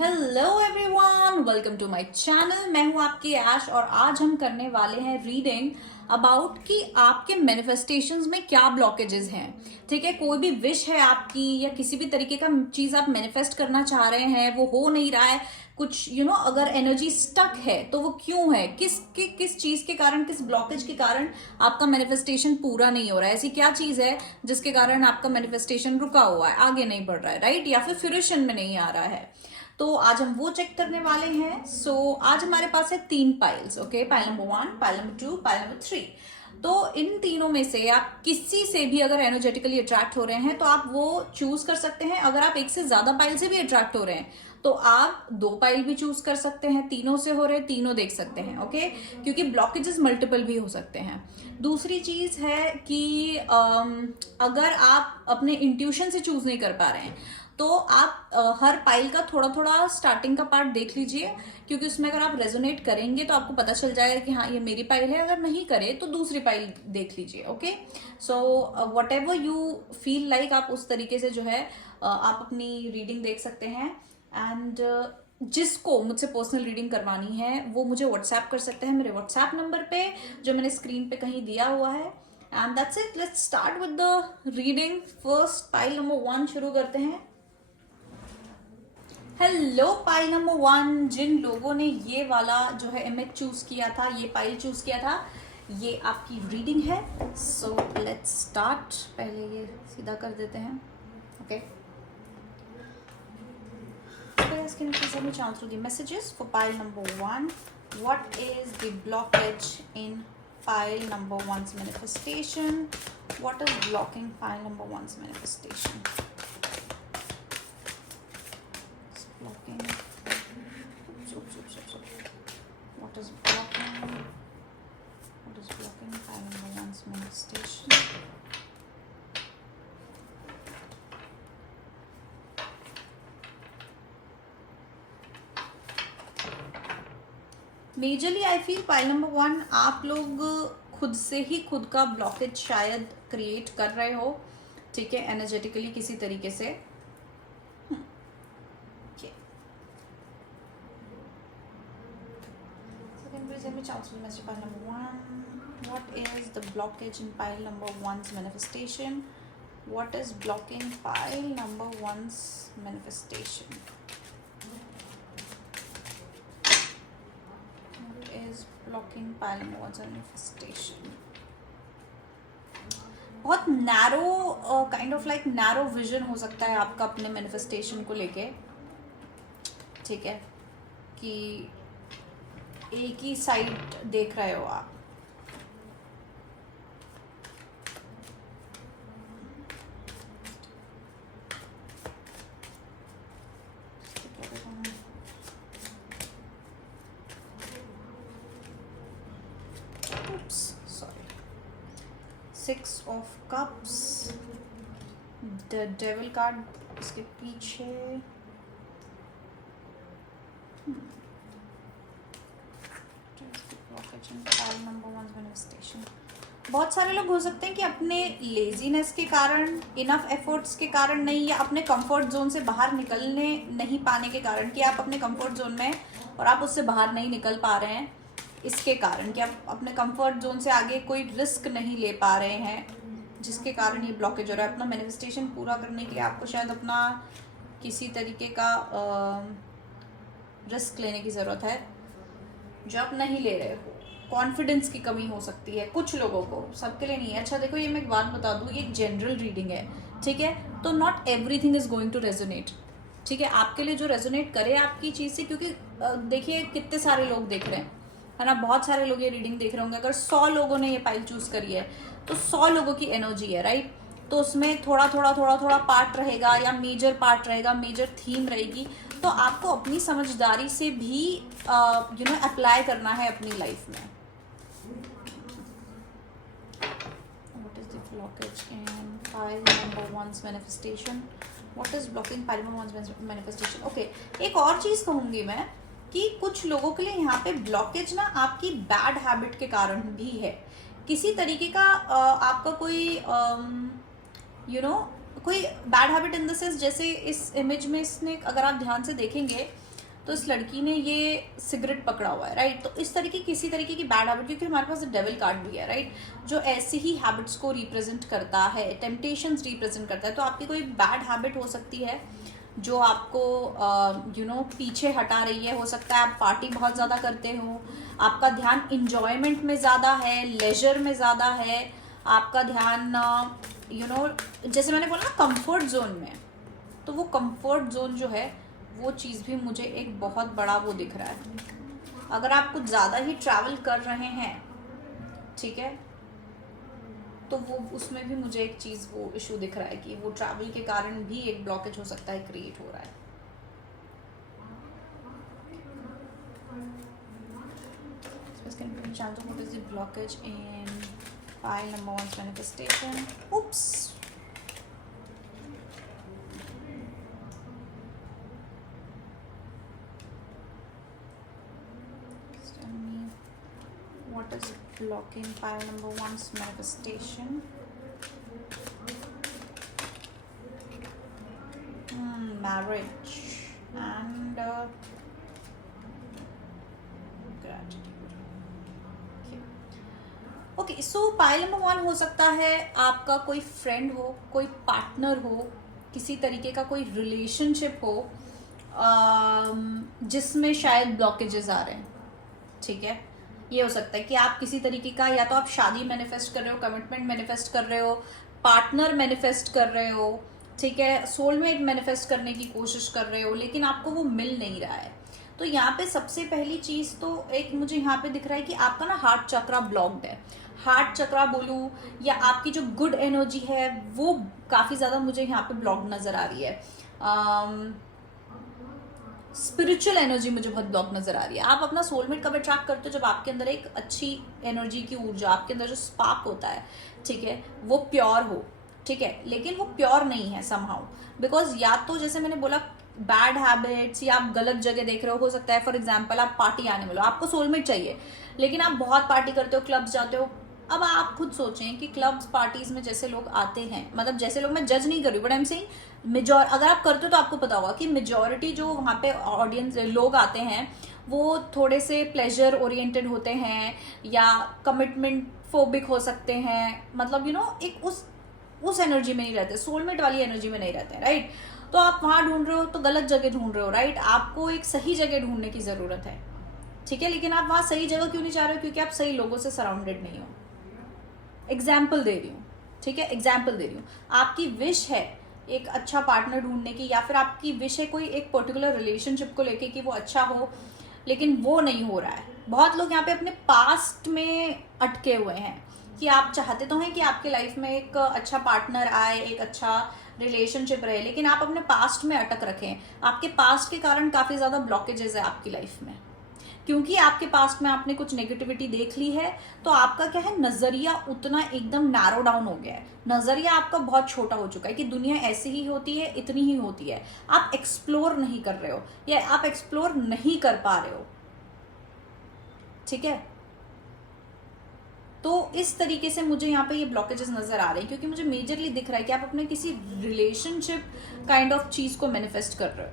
Hello everyone, welcome to my channel. मैं हूं आपकी ऐश और आज हम करने वाले हैं रीडिंग अबाउट कि आपके मैनिफेस्टेशंस में क्या ब्लॉकेजेस हैं। ठीक है, कोई भी विश है आपकी या किसी भी तरीके का चीज आप मैनिफेस्ट करना चाह रहे हैं, वो हो नहीं रहा है, कुछ अगर एनर्जी स्टक है तो वो क्यों है, किस चीज के कारण, किस ब्लॉकेज के कारण आपका मैनिफेस्टेशन पूरा नहीं हो रहा है। ऐसी क्या चीज है जिसके कारण आपका मैनिफेस्टेशन रुका हुआ है, आगे नहीं बढ़ रहा है, राइट, या फिर फ्यूरिशन में नहीं आ रहा है। तो आज हम वो चेक करने वाले हैं। आज हमारे पास है 3 piles. Okay, pile number 1, pile number 2, pile number 3। तो इन तीनों में से आप किसी से भी अगर एनर्जेटिकली अट्रैक्ट हो रहे हैं तो आप वो चूज कर सकते हैं। अगर आप एक से ज्यादा पाइल से भी अट्रैक्ट हो रहे हैं तो आप 2 पाइल भी चूज कर सकते हैं। तीनों से हो रहे हैं, तीनों देख सकते हैं। ओके, क्योंकि ब्लॉकेजेस मल्टीपल भी हो सकते हैं। दूसरी चीज है कि अगर आप अपने इंट्यूशन से चूज नहीं कर पा रहे हैं तो आप हर पाइल का थोड़ा थोड़ा स्टार्टिंग का पार्ट देख लीजिए, क्योंकि उसमें अगर आप रेजोनेट करेंगे तो आपको पता चल जाएगा कि हाँ ये मेरी पाइल है। अगर नहीं करे तो दूसरी पाइल देख लीजिए। Okay, so what ever you feel like, आप उस तरीके से जो है आप अपनी रीडिंग देख सकते हैं। एंड जिसको मुझसे पर्सनल रीडिंग करवानी है वो मुझे व्हाट्सएप कर सकते हैं मेरे व्हाट्सएप नंबर पे जो मैंने स्क्रीन पे कहीं दिया हुआ है। And that's it, let's start with the reading. First pile number 1 शुरू करते हैं। हेलो पाइल नंबर 1, जिन लोगों ने ये वाला जो है इमेज चूज किया था, ये पाइल चूज किया था, ये आपकी रीडिंग है। So let's start. पहले ये सीधा कर देते हैं। Okay, can you please let me chant through the messages for pile number 1? What is the blockage in pile number 1's manifestation? What is blocking pile number 1's manifestation? Blocking. What is blocking? What is blocking pile number 1's manifestation? Majorly I feel pile number 1 आप लोग खुद से ही खुद का blockage शायद create कर रहे हो। ठीक है, एनर्जेटिकली किसी तरीके से। Pile number 1. What is the blockage in pile number 1's manifestation? What is blocking pile number 1's manifestation? What is blocking pile number 1's manifestation? बहुत narrow kind of like narrow vision हो सकता है आपका अपने manifestation को लेके। ठीक है, कि एक ही साइड देख रहे हो आप। Six of cups, the devil card इसके पीछे। बहुत सारे लोग हो सकते हैं कि अपने लेजीनेस के कारण, इनफ एफर्ट्स के कारण नहीं, या अपने कंफर्ट जोन से बाहर निकलने नहीं पाने के कारण, कि आप अपने कंफर्ट जोन में और आप उससे बाहर नहीं निकल पा रहे हैं, इसके कारण कि आप अपने कंफर्ट जोन से आगे कोई रिस्क नहीं ले पा रहे हैं, जिसके कारण ये ब्लॉकेज हो रहा है। अपना मैनिफेस्टेशन पूरा करने के लिए आपको शायद अपना किसी तरीके का रिस्क लेने की ज़रूरत है जो आप नहीं ले रहे हो। कॉन्फिडेंस की कमी हो सकती है कुछ लोगों को, सबके लिए नहीं है। अच्छा देखो, ये मैं एक बात बता दूँ, ये एक जनरल रीडिंग है। ठीक है, तो not everything is going to resonate. ठीक है, आपके लिए जो रेजोनेट करे आपकी चीज़ से, क्योंकि देखिए कितने सारे लोग देख रहे हैं, है ना, बहुत सारे लोग ये रीडिंग देख रहे होंगे। अगर 100 लोगों ने ये पाइल चूज करी है तो 100 लोगों की एनर्जी है, राइट। तो उसमें थोड़ा थोड़ा पार्ट रहेगा या मेजर पार्ट रहेगा, मेजर थीम रहेगी। तो आपको अपनी समझदारी से भी अप्लाई करना है अपनी लाइफ में। What is the blockage in pile number 1's manifestation? What is blocking pile number 1's manifestation? Okay, एक और चीज कहूंगी मैं कि कुछ लोगों के लिए यहाँ पे ब्लॉकेज ना आपकी बैड हैबिट के कारण भी है। किसी तरीके का आपका कोई कोई bad habit in the sense, जैसे इस इमेज में इसने अगर आप ध्यान से देखेंगे तो इस लड़की ने ये सिगरेट पकड़ा हुआ है, राइट। तो इस तरीके किसी तरीके की बैड हैबिट, क्योंकि हमारे पास डेविल कार्ड भी है, राइट, जो ऐसे ही हैबिट्स को रिप्रेजेंट करता है, टेम्पटेशंस रिप्रेजेंट करता है। तो आपकी कोई बैड हैबिट हो सकती है जो आपको पीछे हटा रही है। हो सकता है आप पार्टी बहुत ज़्यादा करते हो, आपका ध्यान इंजॉयमेंट में ज़्यादा है, लेजर में ज़्यादा है, आपका ध्यान जैसे मैंने बोला ना कंफर्ट जोन में। तो वो कंफर्ट जोन जो है वो चीज़ भी मुझे एक बहुत बड़ा वो दिख रहा है। अगर आप कुछ ज़्यादा ही ट्रैवल कर रहे हैं, ठीक है, तो वो उसमें भी मुझे एक चीज़ वो इशू दिख रहा है कि वो ट्रैवल के कारण भी एक ब्लॉकेज हो सकता है, क्रिएट हो रहा है। What is the blockage in pile number 1's manifestation? Oops. Tell me what is blocking pile number 1's manifestation? Marriage and gratitude. Okay, so pile number 1 हो सकता है आपका कोई फ्रेंड हो, कोई पार्टनर हो, किसी तरीके का कोई रिलेशनशिप हो जिसमें शायद ब्लॉकेजेस आ रहे हैं, ठीक है। ये हो सकता है कि आप किसी तरीके का, या तो आप शादी मैनिफेस्ट कर रहे हो, कमिटमेंट मैनिफेस्ट कर रहे हो, पार्टनर मैनिफेस्ट कर रहे हो, ठीक है, सोलमेट मैनिफेस्ट करने की कोशिश कर रहे हो, लेकिन आपको वो मिल नहीं रहा है। तो यहाँ पे सबसे पहली चीज तो एक मुझे यहाँ पे दिख रहा है कि आपका ना हार्ट चक्रा ब्लॉक्ड है। हार्ट चक्रा बोलूं या आपकी जो गुड एनर्जी है वो काफी ज्यादा मुझे यहाँ पे ब्लॉक्ड नजर आ रही है। स्पिरिचुअल एनर्जी मुझे बहुत ब्लॉक नजर आ रही है। आप अपना सोलमेट कब अट्रैक्ट करते हो? जब आपके अंदर एक अच्छी एनर्जी की ऊर्जा, आपके अंदर जो स्पार्क होता है, ठीक है, वो प्योर हो, ठीक है, लेकिन वो प्योर नहीं है समहाउ, बिकॉज या तो जैसे मैंने बोला बैड हैबिट्स, या आप गलत जगह देख रहे हो सकता है। फॉर एग्जाम्पल आप पार्टी आने वाले हो, आपको सोलमेट चाहिए, लेकिन आप बहुत पार्टी करते हो, क्लब्स जाते हो। अब आप खुद सोचें कि क्लब्स पार्टीज में जैसे लोग आते हैं, मतलब जैसे लोग, मैं जज नहीं कर रही, बट आई एम सेइंग अगर आप करते हो तो आपको पता होगा कि मेजोरिटी जो वहाँ पे ऑडियंस लोग आते हैं वो थोड़े से प्लेजर ओरिएंटेड होते हैं या कमिटमेंट फोबिक हो सकते हैं, मतलब एक उस एनर्जी में नहीं रहते, सोलमेट वाली एनर्जी में नहीं रहते, राइट। तो आप वहां ढूंढ रहे हो तो गलत जगह ढूंढ रहे हो, राइट। आपको एक सही जगह ढूंढने की जरूरत है, ठीक है, लेकिन आप वहां सही जगह क्यों नहीं जा रहे हो? क्योंकि आप सही लोगों से सराउंडेड नहीं हो। एग्जाम्पल दे रही हूँ, ठीक है, एग्जाम्पल दे रही हूँ। आपकी विश है एक अच्छा पार्टनर ढूंढने की, या फिर आपकी विश है कोई एक पर्टिकुलर रिलेशनशिप को लेके कि वो अच्छा हो, लेकिन वो नहीं हो रहा है। बहुत लोग यहाँ पे अपने पास्ट में अटके हुए हैं कि आप चाहते तो हैं कि आपके लाइफ में एक अच्छा पार्टनर आए, एक अच्छा रिलेशनशिप रहे, लेकिन आप अपने पास्ट में अटक रखे हैं। आपके पास्ट के कारण काफी ज्यादा ब्लॉकेजेस है आपकी लाइफ में, क्योंकि आपके पास्ट में आपने कुछ नेगेटिविटी देख ली है। तो आपका क्या है, नजरिया उतना एकदम नैरो डाउन हो गया है, नजरिया आपका बहुत छोटा हो चुका है कि दुनिया ऐसी ही होती है, इतनी ही होती है। आप एक्सप्लोर नहीं कर रहे हो, या आप एक्सप्लोर नहीं कर पा रहे हो, ठीक है। तो इस तरीके से मुझे यहाँ पे ये ब्लॉकेजेस नजर आ रहे हैं, क्योंकि मुझे मेजरली दिख रहा है कि आप अपने किसी रिलेशनशिप काइंड ऑफ चीज को मैनिफेस्ट कर रहे हो,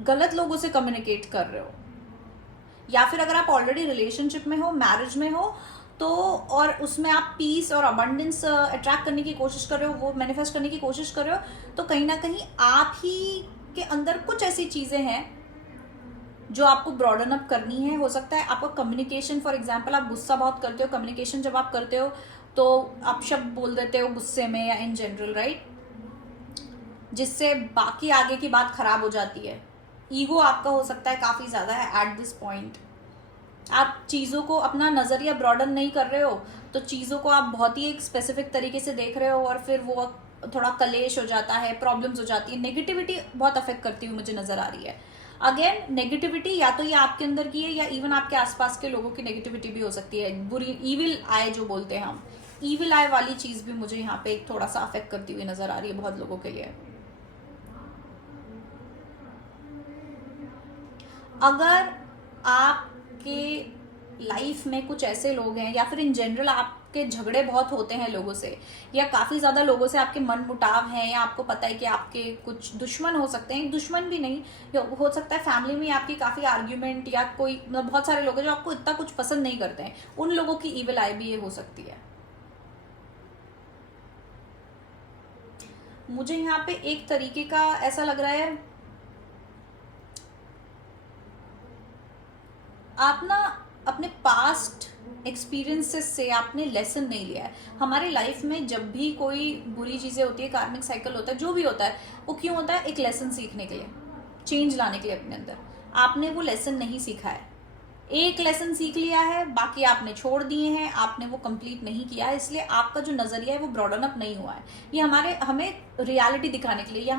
गलत लोगों से कम्युनिकेट कर रहे हो, या फिर अगर आप ऑलरेडी रिलेशनशिप में हो, मैरिज में हो, तो और उसमें आप पीस और अबंडेंस अट्रैक्ट करने की कोशिश कर रहे हो, वो मैनिफेस्ट करने की कोशिश कर रहे हो, तो कहीं ना कहीं आप ही के अंदर कुछ ऐसी चीजें हैं जो आपको ब्रॉडन अप करनी है। हो सकता है आपका कम्युनिकेशन, फॉर एग्जाम्पल आप गुस्सा बहुत करते हो, कम्युनिकेशन जब आप करते हो तो आप शब्द बोल देते हो गुस्से में या इन जनरल, राइट, जिससे बाकी आगे की बात खराब हो जाती है। ईगो आपका हो सकता है काफी ज्यादा है एट दिस पॉइंट। आप चीजों को, अपना नजरिया ब्रॉडन नहीं कर रहे हो, तो चीजों को आप बहुत ही एक स्पेसिफिक तरीके से देख रहे हो, और फिर वो थोड़ा कलेश हो जाता है, प्रॉब्लम्स हो जाती है, नेगेटिविटी बहुत अफेक्ट करती हुई मुझे नजर आ रही है। अगेन नेगेटिविटी या तो ये आपके अंदर की है, या इवन आपके आसपास के लोगों की नेगेटिविटी भी हो सकती है, बुरी ईविल आई जो बोलते हैं हम, ईविल आई वाली चीज भी मुझे यहाँ पे थोड़ा सा अफेक्ट करती हुई नजर आ रही है बहुत लोगों के लिए। अगर आपके लाइफ में कुछ ऐसे लोग हैं, या फिर इन जनरल आप आपके झगड़े बहुत होते हैं लोगों से, या काफी ज्यादा लोगों से आपके मन मुटाव है, या आपको पता है कि आपके कुछ दुश्मन हो सकते हैं, दुश्मन भी नहीं, हो सकता है फैमिली में आपकी काफी आर्ग्यूमेंट, या कोई मतलब बहुत सारे लोग हैं जो आपको इतना कुछ पसंद नहीं करते हैं, उन लोगों की ईविल आई भी ये हो सकती है। मुझे यहाँ पे एक तरीके का ऐसा लग रहा है, आप ना अपने पास्ट एक्सपीरियंसेस से आपने लेसन नहीं लिया है। हमारी लाइफ में जब भी कोई बुरी चीजें होती है, कार्मिक साइकिल होता है, जो भी होता है, वो क्यों होता है? एक लेसन सीखने के लिए, चेंज लाने के लिए अपने अंदर। आपने वो लेसन नहीं सीखा है, एक लेसन सीख लिया है, बाकी आपने छोड़ दिए हैं, आपने वो कंप्लीट नहीं किया है, इसलिए आपका जो नजरिया है वो ब्रॉडन अप नहीं हुआ है। ये हमें रियलिटी दिखाने के लिए, या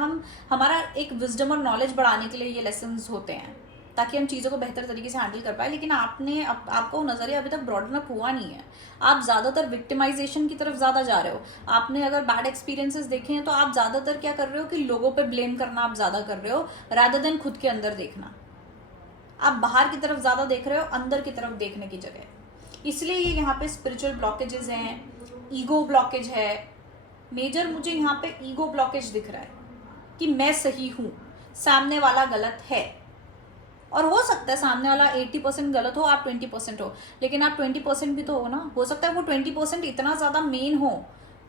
हमारा एक विजडम और नॉलेज बढ़ाने के लिए ये लेसन्स होते हैं, ताकि हम चीज़ों को बेहतर तरीके से हैंडल कर पाए। लेकिन आपका वो नजरिया अभी तक ब्रॉडन अप हुआ नहीं है। आप ज़्यादातर विक्टिमाइजेशन की तरफ ज़्यादा जा रहे हो। आपने अगर बैड एक्सपीरियंसेस देखे हैं तो आप ज़्यादातर क्या कर रहे हो कि लोगों पे ब्लेम करना आप ज़्यादा कर रहे हो, रादर देन खुद के अंदर देखना। आप बाहर की तरफ ज़्यादा देख रहे हो, अंदर की तरफ देखने की जगह। इसलिए ये यहाँ पे स्पिरिचुअल ब्लॉकेजेस हैं, ईगो ब्लॉकेज है मेजर। मुझे यहाँ पे ईगो ब्लॉकेज दिख रहा है कि मैं सही हूँ, सामने वाला गलत है। और हो सकता है सामने वाला 80% गलत हो, आप 20% हो, लेकिन आप 20% भी तो हो ना। हो सकता है वो 20% इतना ज़्यादा मेन हो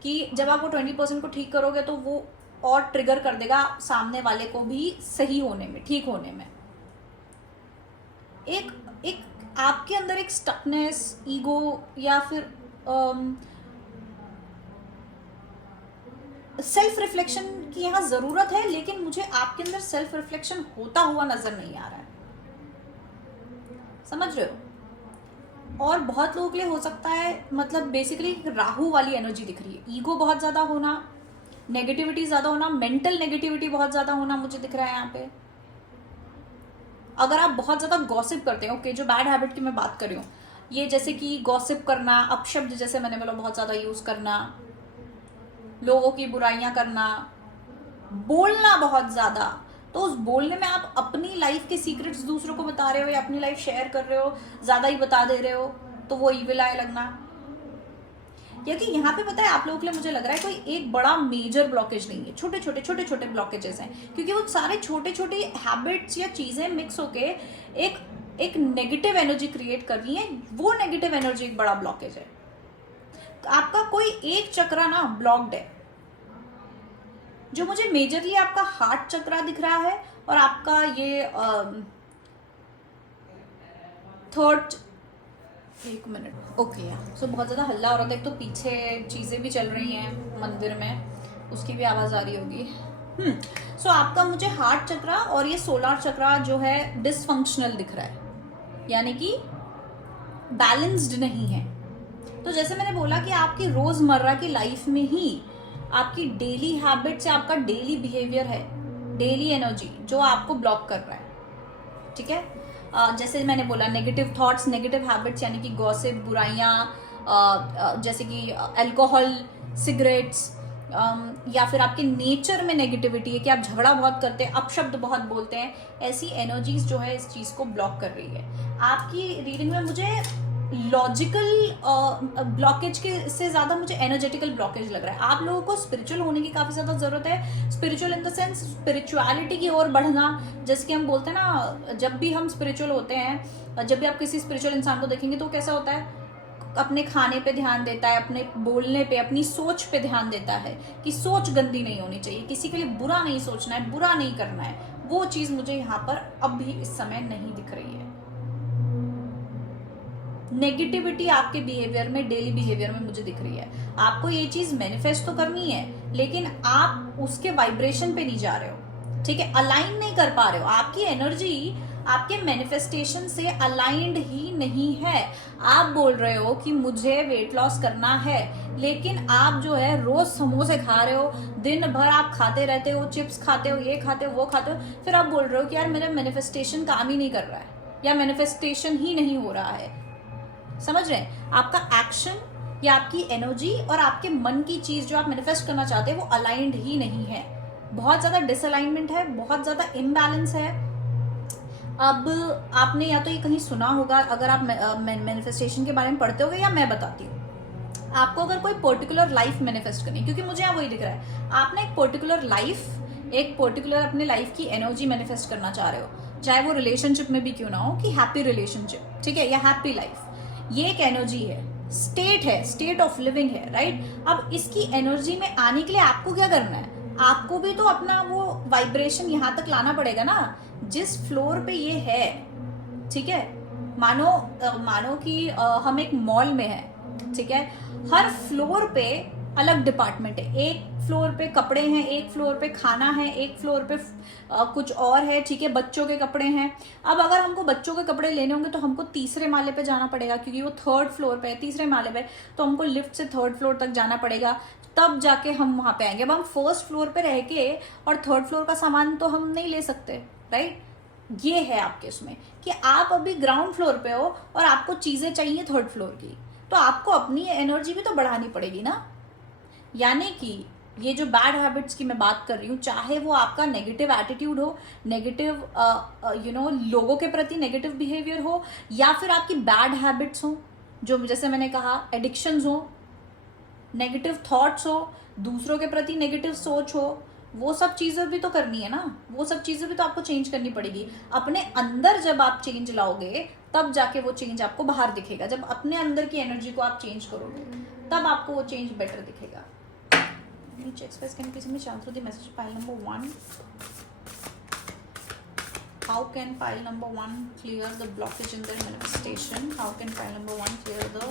कि जब आप वो 20% को ठीक करोगे तो वो और ट्रिगर कर देगा सामने वाले को भी सही होने में, ठीक होने में। एक आपके अंदर एक स्टकनेस, ईगो, या फिर सेल्फ रिफ्लेक्शन की यहाँ जरूरत है, लेकिन मुझे आपके अंदर सेल्फ रिफ्लेक्शन होता हुआ नजर नहीं आ रहा है। समझ रहे हो? और बहुत लोगों के लिए हो सकता है, मतलब बेसिकली राहु वाली एनर्जी दिख रही है। ईगो बहुत ज्यादा होना, नेगेटिविटी ज्यादा होना, मेंटल नेगेटिविटी बहुत ज्यादा होना मुझे दिख रहा है यहाँ पे। अगर आप बहुत ज्यादा गॉसिप करते हो, ओके, जो बैड हैबिट की मैं बात कर रही हूँ, ये जैसे कि गॉसिप करना, अपशब्द जैसे मैंने बोला बहुत ज्यादा यूज करना, लोगों की बुराइयां करना, बोलना बहुत ज्यादा, तो उस बोलने में आप अपनी लाइफ के सीक्रेट्स दूसरों को बता रहे हो, या अपनी लाइफ शेयर कर रहे हो, ज्यादा ही बता दे रहे हो, तो वो ईविल आए लगना। क्योंकि यहाँ पे पता है आप लोगों के लिए मुझे लग रहा है कोई एक बड़ा मेजर ब्लॉकेज नहीं है, छोटे छोटे ब्लॉकेजेस हैं, क्योंकि वो सारे छोटे छोटे हैबिट्स या चीजें मिक्स होके एक नेगेटिव एनर्जी क्रिएट कर रही है। वो नेगेटिव एनर्जी एक बड़ा ब्लॉकेज है। आपका कोई एक चक्रा ना ब्लॉक्ड है, जो मुझे मेजरली आपका हार्ट चक्रा दिख रहा है, और आपका ये थर्ड, एक मिनट, ओके। सो बहुत ज़्यादा हल्ला हो रहा था, एक तो पीछे चीज़ें भी चल रही हैं मंदिर में, उसकी भी आवाज़ आ रही होगी। सो आपका मुझे हार्ट चक्रा और ये सोलर चक्रा जो है डिसफंक्शनल दिख रहा है, यानी कि बैलेंस्ड नहीं है। तो जैसे मैंने बोला कि आपकी रोज़मर्रा की लाइफ में ही आपकी डेली हैबिट्स या आपका डेली बिहेवियर है, डेली एनर्जी जो आपको ब्लॉक कर रहा है, ठीक है। जैसे मैंने बोला नेगेटिव थॉट्स, नेगेटिव हैबिट्स, यानी कि गॉसिप, बुराइयाँ, जैसे कि अल्कोहल, सिगरेट्स, या फिर आपके नेचर में नेगेटिविटी है कि आप झगड़ा बहुत करते हैं, अपशब्द बहुत बोलते हैं, ऐसी एनर्जीज जो है इस चीज़ को ब्लॉक कर रही है। आपकी रीडिंग में मुझे लॉजिकल ब्लॉकेज के से ज़्यादा मुझे एनर्जेटिकल ब्लॉकेज लग रहा है। आप लोगों को स्पिरिचुअल होने की काफ़ी ज़्यादा ज़रूरत है। Spiritual in the sense spirituality की ओर बढ़ना, जैसे कि हम बोलते हैं ना, जब भी हम स्पिरिचुअल होते हैं, जब भी आप किसी स्पिरिचुअल इंसान को देखेंगे तो कैसा होता है, अपने खाने पे ध्यान देता है, अपने बोलने पे, अपनी सोच पे ध्यान देता है कि सोच गंदी नहीं होनी चाहिए, किसी के लिए बुरा नहीं सोचना है, बुरा नहीं करना है। वो चीज़ मुझे यहाँ पर अब भी इस समय नहीं दिख रही है। नेगेटिविटी आपके बिहेवियर में, डेली बिहेवियर में मुझे दिख रही है। आपको ये चीज मैनिफेस्ट तो करनी है, लेकिन आप उसके वाइब्रेशन पे नहीं जा रहे हो, ठीक है, अलाइन नहीं कर पा रहे हो। आपकी एनर्जी आपके मैनिफेस्टेशन से अलाइंड ही नहीं है। आप बोल रहे हो कि मुझे वेट लॉस करना है, लेकिन आप जो है रोज समोसे खा रहे हो, दिन भर आप खाते रहते हो, चिप्स खाते हो, ये खाते हो, वो खाते हो, फिर आप बोल रहे हो कि यार मेरा मैनिफेस्टेशन काम ही नहीं कर रहा है, या मैनिफेस्टेशन ही नहीं हो रहा है। समझ रहे हैं? आपका एक्शन या आपकी एनर्जी और आपके मन की चीज जो आप मैनिफेस्ट करना चाहते हैं वो अलाइंड ही नहीं है। बहुत ज्यादा डिसअलाइनमेंट है, बहुत ज्यादा इम्बैलेंस है। अब आपने या तो ये कहीं सुना होगा, अगर आप मैनिफेस्टेशन के बारे में पढ़ते होगे, या मैं बताती हूँ, आपको अगर कोई पर्टिकुलर लाइफ मैनिफेस्ट करनी है, क्योंकि मुझे यहाँ वही दिख रहा है, आपने एक पर्टिकुलर लाइफ, एक पर्टिकुलर अपने लाइफ की एनर्जी मैनिफेस्ट करना चाह रहे हो, चाहे वो रिलेशनशिप में भी क्यों ना हो, कि हैप्पी रिलेशनशिप, ठीक है, या हैप्पी लाइफ, ये एक एनर्जी है, स्टेट है, स्टेट ऑफ लिविंग है, राइट। अब इसकी एनर्जी में आने के लिए आपको क्या करना है, आपको भी तो अपना वो वाइब्रेशन यहाँ तक लाना पड़ेगा ना, जिस फ्लोर पे ये है, ठीक है। मानो कि हम एक मॉल में हैं, ठीक है, हर फ्लोर पे अलग डिपार्टमेंट है, एक फ्लोर पे कपड़े हैं, एक फ्लोर पे खाना है, एक फ्लोर पे कुछ और है, ठीक है, बच्चों के कपड़े हैं। अब अगर हमको बच्चों के कपड़े लेने होंगे तो हमको तीसरे माले पे जाना पड़ेगा, क्योंकि वो थर्ड फ्लोर पे है, तीसरे माले पे, तो हमको लिफ्ट से थर्ड फ्लोर तक जाना पड़ेगा, तब जाके हम वहां पे आएंगे। अब हम फर्स्ट फ्लोर पे रह के और थर्ड फ्लोर का सामान तो हम नहीं ले सकते, राइट। ये है आपके उसमें कि आप अभी ग्राउंड फ्लोर पे हो और आपको चीजें चाहिए थर्ड फ्लोर की, तो आपको अपनी एनर्जी भी तो बढ़ानी पड़ेगी ना। यानी कि ये जो बैड हैबिट्स की मैं बात कर रही हूँ, चाहे वो आपका नेगेटिव एटीट्यूड हो, नेगेटिव लोगों के प्रति नेगेटिव बिहेवियर हो, या फिर आपकी बैड हैबिट्स हो, जो जैसे मैंने कहा एडिक्शंस हो, नेगेटिव थॉट्स हो, दूसरों के प्रति नेगेटिव सोच हो, वो सब चीजें भी तो करनी है ना, वो सब चीजें भी तो आपको चेंज करनी पड़ेगी। अपने अंदर जब आप चेंज लाओगे तब जाके वो चेंज आपको बाहर दिखेगा। जब अपने अंदर की एनर्जी को आप चेंज करोगे तब आपको वो चेंज बेटर दिखेगा। Can you please chant through the message pile number 1? How can pile number 1 clear the blockage in their manifestation? How can pile number 1 clear the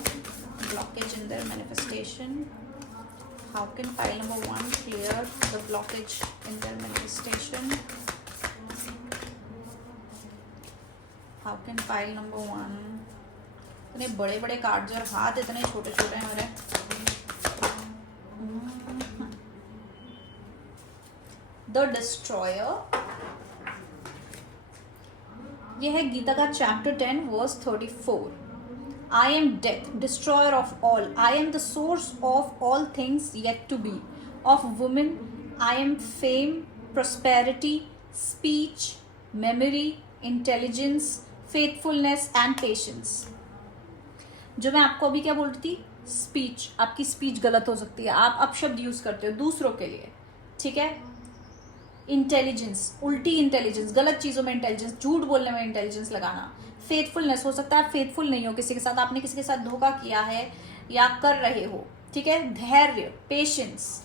blockage in their manifestation? How can pile number 1 clear the blockage in their manifestation? How can pile number 1? इतने बड़े बड़े cards और हाथ इतने छोटे छोटे हैं मेरे। द डिस्ट्रॉयर, ये है गीता का chapter 10 verse 34। I am death, destroyer of all. I am the source of all things yet to be. Of women, I am fame, prosperity, speech, memory, intelligence, faithfulness and patience. जो मैं आपको अभी क्या बोल रही थी, स्पीच, आपकी speech गलत हो सकती है, आप अपशब्द यूज करते हो दूसरों के लिए, ठीक है। इंटेलिजेंस, उल्टी इंटेलिजेंस, गलत चीजों में इंटेलिजेंस, झूठ बोलने में इंटेलिजेंस लगाना। फेथफुलनेस, हो सकता है आप फेथफुल नहीं हो किसी के साथ, आपने किसी के साथ धोखा किया है या कर रहे हो, ठीक है। धैर्य, पेशेंस,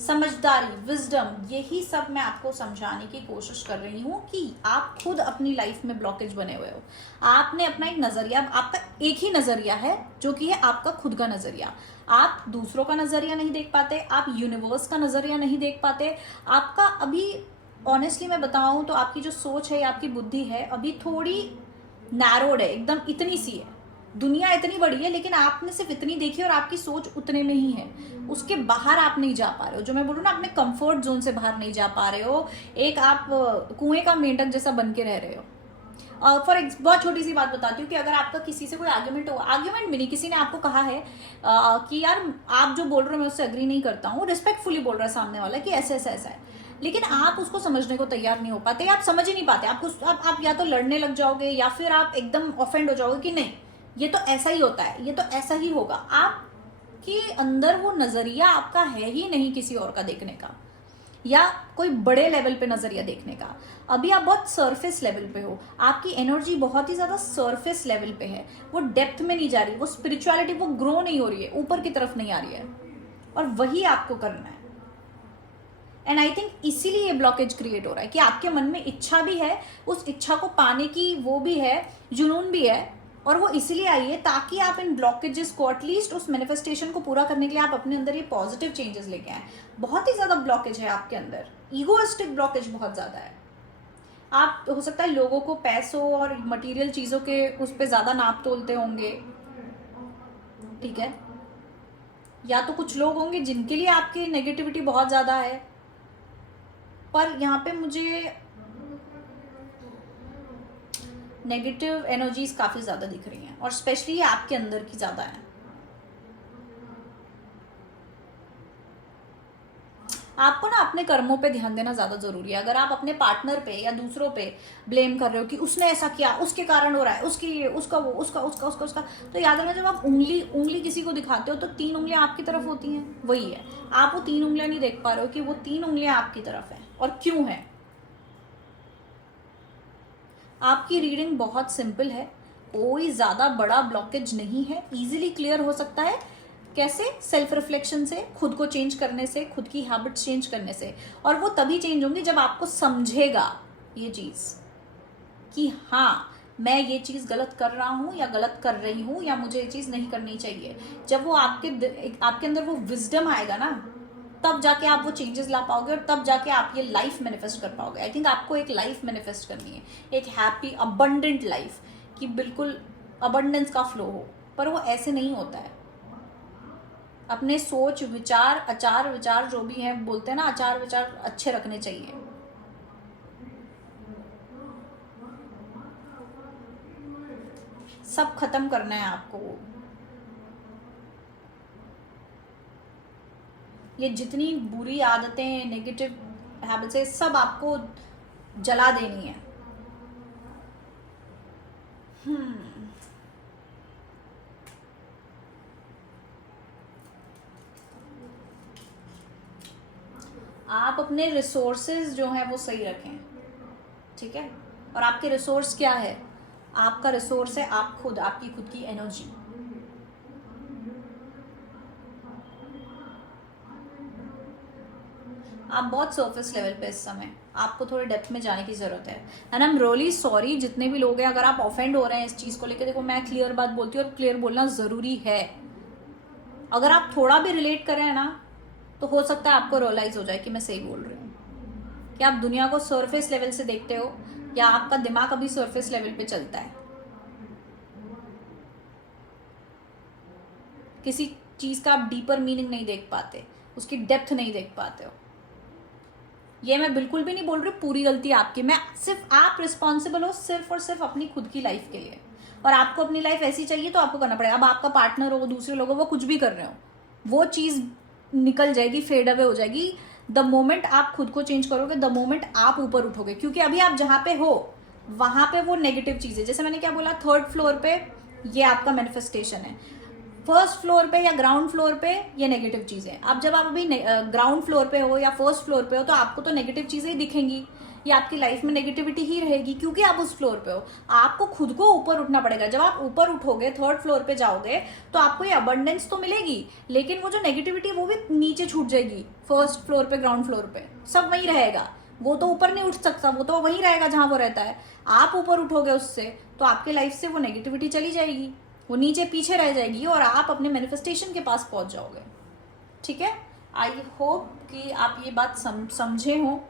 समझदारी, विजडम, यही सब मैं आपको समझाने की कोशिश कर रही हूँ कि आप खुद अपनी लाइफ में ब्लॉकेज बने हुए हो। आपने अपना एक नजरिया, आपका एक ही नजरिया है जो कि है आपका खुद का नजरिया। आप दूसरों का नजरिया नहीं देख पाते, आप यूनिवर्स का नजरिया नहीं देख पाते। आपका अभी ऑनेस्टली मैं बताऊं तो आपकी जो सोच है, आपकी बुद्धि है, अभी थोड़ी नैरोड है, एकदम इतनी सी है। दुनिया इतनी बड़ी है लेकिन आपने सिर्फ इतनी देखी और आपकी सोच उतने में ही है, उसके बाहर आप नहीं जा पा रहे हो। जो मैं बोलूँ ना, अपने कंफर्ट जोन से बाहर नहीं जा पा रहे हो, एक आप कुएं का मेंढक जैसा बन के रह रहे हो। बहुत छोटी सी बात बताती हूँ कि अगर आपका किसी से कोई आर्ग्यूमेंट हो, आर्ग्यूमेंट भी नहीं, किसी ने आपको कहा है कि यार आप जो बोल रहे हो मैं उससे अग्री नहीं करता हूँ, रिस्पेक्टफुली बोल रहा है सामने वाला कि ऐसा ऐसा ऐसा है, लेकिन आप उसको समझने को तैयार नहीं हो पाते, आप समझ ही नहीं पाते। आप या तो लड़ने लग जाओगे या फिर आप एकदम ऑफेंड हो जाओगे कि नहीं ये तो ऐसा ही होता है, ये तो ऐसा ही होगा। आपके अंदर वो नजरिया आपका है ही नहीं किसी और का देखने का या कोई बड़े लेवल पे नजरिया देखने का। अभी आप बहुत सरफेस लेवल पे हो, आपकी एनर्जी बहुत ही ज्यादा सरफेस लेवल पे है, वो डेप्थ में नहीं जा रही, वो स्पिरिचुअलिटी वो ग्रो नहीं हो रही है, ऊपर की तरफ नहीं आ रही है, और वही आपको करना है। एंड आई थिंक इसीलिए ये ब्लॉकेज क्रिएट हो रहा है कि आपके मन में इच्छा भी है, उस इच्छा को पाने की वो भी है, जुनून भी है, और वो इसीलिए आई है ताकि आप इन ब्लॉकेजेस को, एटलीस्ट उस मैनिफेस्टेशन को पूरा करने के लिए आप अपने अंदर ये पॉजिटिव चेंजेस लेके आए। बहुत ही ज्यादा ब्लॉकेज है आपके अंदर, ईगोइस्टिक ब्लॉकेज बहुत ज्यादा है। आप हो सकता है लोगों को पैसों और मटेरियल चीजों के उस पर ज्यादा नाप तोलते होंगे, ठीक है, या तो कुछ लोग होंगे जिनके लिए आपकी नेगेटिविटी बहुत ज्यादा है। पर यहाँ पे मुझे नेगेटिव एनर्जीज काफी ज्यादा दिख रही हैं, और स्पेशली ये आपके अंदर की ज्यादा है। आपको ना अपने कर्मों पे ध्यान देना ज्यादा जरूरी है। अगर आप अपने पार्टनर पे या दूसरों पे ब्लेम कर रहे हो कि उसने ऐसा किया, उसके कारण हो रहा है, उसकी उसका वो उसका उसका उसका उसका, तो याद रखना जब आप उंगली उंगली किसी को दिखाते हो तो 3 उंगलियां आपकी तरफ होती हैं, वही है। आप वो 3 उंगलियां नहीं देख पा रहे हो कि वो 3 उंगलियां आपकी तरफ है और क्यों है। आपकी रीडिंग बहुत सिंपल है, कोई ज्यादा बड़ा ब्लॉकेज नहीं है, इजीली क्लियर हो सकता है। कैसे? सेल्फ रिफ्लेक्शन से, खुद को चेंज करने से, खुद की हैबिट्स चेंज करने से। और वो तभी चेंज होंगी जब आपको समझेगा ये चीज कि हाँ मैं ये चीज गलत कर रहा हूं या गलत कर रही हूं या मुझे ये चीज नहीं करनी चाहिए। जब वो आपके अंदर वो विजडम आएगा ना, तब जाके आप वो चेंजेस ला पाओगे और तब जाके आप ये लाइफ मैनिफेस्ट कर पाओगे। आई थिंक आपको एक लाइफ मैनिफेस्ट करनी है, एक हैप्पी अबंडेंट लाइफ, कि बिल्कुल अबंडेंस का फ्लो हो। पर वो ऐसे नहीं होता है। अपने सोच विचार आचार विचार जो भी है, बोलते हैं ना आचार विचार अच्छे रखने चाहिए। सब खत्म करना है आपको। ये जितनी बुरी आदतें, नेगेटिव हैबिट्स है, सब आपको जला देनी है। आप अपने रिसोर्सेज जो हैं वो सही रखें, ठीक है। और आपके रिसोर्स क्या है? आपका रिसोर्स है आप खुद, आपकी खुद की एनर्जी। आप बहुत सरफेस लेवल पे इस समय, आपको थोड़े डेप्थ में जाने की जरूरत है। And I am really sorry जितने भी लोग हैं, अगर आप ऑफेंड हो रहे हैं इस चीज को लेकर। देखो मैं क्लियर बात बोलती हूँ और क्लियर बोलना जरूरी है। अगर आप थोड़ा भी रिलेट कर रहे हैं ना, तो हो सकता है आपको रियलाइज हो जाए कि मैं सही बोल रही हूँ। कि आप दुनिया को सरफेस लेवल से देखते हो या आपका दिमाग अभी सरफेस लेवल पे चलता है। किसी चीज का आप डीपर मीनिंग नहीं देख पाते, उसकी डेप्थ नहीं देख पाते हो। ये मैं बिल्कुल भी नहीं बोल रही पूरी गलती आपकी। मैं सिर्फ, आप रिस्पॉन्सिबल हो सिर्फ और सिर्फ अपनी खुद की लाइफ के लिए। और आपको अपनी लाइफ ऐसी चाहिए तो आपको करना पड़ेगा। अब आपका पार्टनर हो, दूसरे लोग हो, वो कुछ भी कर रहे हो, वो चीज निकल जाएगी, फेड अवे हो जाएगी द मोमेंट आप खुद को चेंज करोगे, द मोमेंट आप ऊपर उठोगे। क्योंकि अभी आप जहां पे हो वहां पे वो नेगेटिव चीज है। जैसे मैंने क्या बोला, 3rd फ्लोर पे ये आपका मैनिफेस्टेशन है, 1st फ्लोर पे या ग्राउंड फ्लोर पे ये नेगेटिव चीजें। अब जब आप अभी ग्राउंड फ्लोर पे हो या 1st फ्लोर पे हो तो आपको तो नेगेटिव चीजें ही दिखेंगी, या आपकी लाइफ में नेगेटिविटी ही रहेगी, क्योंकि आप उस फ्लोर पे हो। आपको खुद को ऊपर उठना पड़ेगा। जब आप ऊपर उठोगे, 3rd फ्लोर पे जाओगे, तो आपको ये अबंडेंस तो मिलेगी, लेकिन वो जो नेगेटिविटी वो भी नीचे छूट जाएगी। 1st फ्लोर पे, ग्राउंड फ्लोर पे सब वही रहेगा। वो तो ऊपर नहीं उठ सकता, वो तो वही रहेगा जहां वो रहता है। आप ऊपर उठोगे उससे, तो आपके लाइफ से वो नेगेटिविटी चली जाएगी, वो नीचे पीछे रह जाएगी और आप अपने मैनिफेस्टेशन के पास पहुंच जाओगे। ठीक है, आई होप कि आप ये बात समझे हो,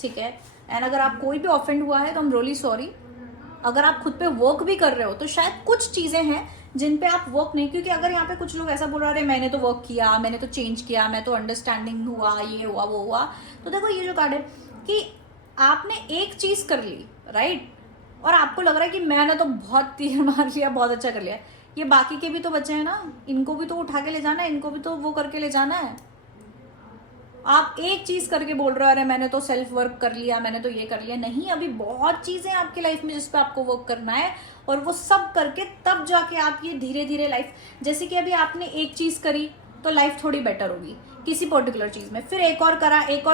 ठीक है। एंड अगर आप कोई भी ऑफेंड हुआ है तो I'm रियली सॉरी। अगर आप खुद पे वर्क भी कर रहे हो तो शायद कुछ चीजें हैं जिन पे आप वर्क नहीं, क्योंकि अगर यहाँ पे कुछ लोग ऐसा बोल रहे हैं मैंने तो वर्क किया, मैंने तो चेंज किया, मैं तो अंडरस्टैंडिंग हुआ, ये हुआ वो हुआ, तो देखो ये जो कार्ड है कि आपने एक चीज कर ली, राइट, और आपको लग रहा है कि मैंने तो बहुत तीर मार लिया, बहुत अच्छा कर लिया। ये बाकी के भी तो बच्चे हैं ना, इनको भी तो उठा के ले जाना है, इनको भी तो वो करके ले जाना है। आप एक चीज करके बोल रहे हो अरे मैंने तो सेल्फ वर्क कर लिया, मैंने तो ये कर लिया। नहीं, अभी बहुत चीजें आपकी लाइफ में जिस पे आपको वर्क करना है, और वो सब करके तब जाके आप ये धीरे धीरे लाइफ, जैसे कि अभी आपने एक चीज करी तो लाइफ थोड़ी बेटर होगी किसी पर्टिकुलर चीज में, फिर एक और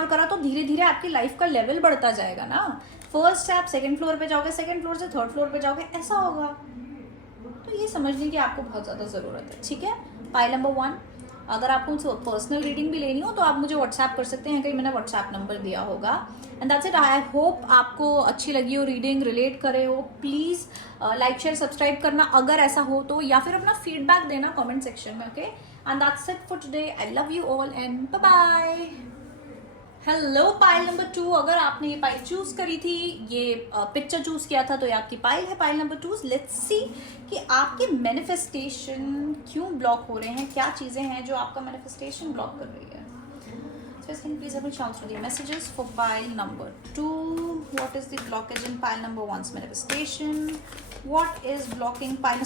करा तो धीरे धीरे आपकी लाइफ का लेवल बढ़ता जाएगा ना। फर्स्ट से आप 2nd फ्लोर पे जाओगे, 2nd फ्लोर से 3rd फ्लोर पे जाओगे, ऐसा होगा। तो ये समझने की आपको बहुत ज्यादा जरूरत है, ठीक है। पाइल नंबर 1, अगर आपको पर्सनल रीडिंग भी लेनी हो तो आप मुझे व्हाट्सएप कर सकते हैं, कहीं मैंने व्हाट्सएप नंबर दिया होगा। And that's it. I hope आपको अच्छी लगी हो रीडिंग, रिलेट करे हो। प्लीज लाइक शेयर सब्सक्राइब करना अगर ऐसा हो तो, या फिर अपना फीडबैक देना कमेंट सेक्शन में, okay. And that's it for today. I love you all and bye bye. Hello pile number 2, अगर आपने ये पाइल चूज करी थी, ये पिक्चर चूज किया था, तो ये आपकी पाइल है, पाइल नंबर 2। लेट्स सी कि आपके मैनिफेस्टेशन क्यों ब्लॉक हो रहे हैं, क्या चीजें हैं जो आपका मैनिफेस्टेशन ब्लॉक कर रही है। So can you please help me chance for the messages for pile number 2? What is the blockage in pile number 1's manifestation? What is blocking pile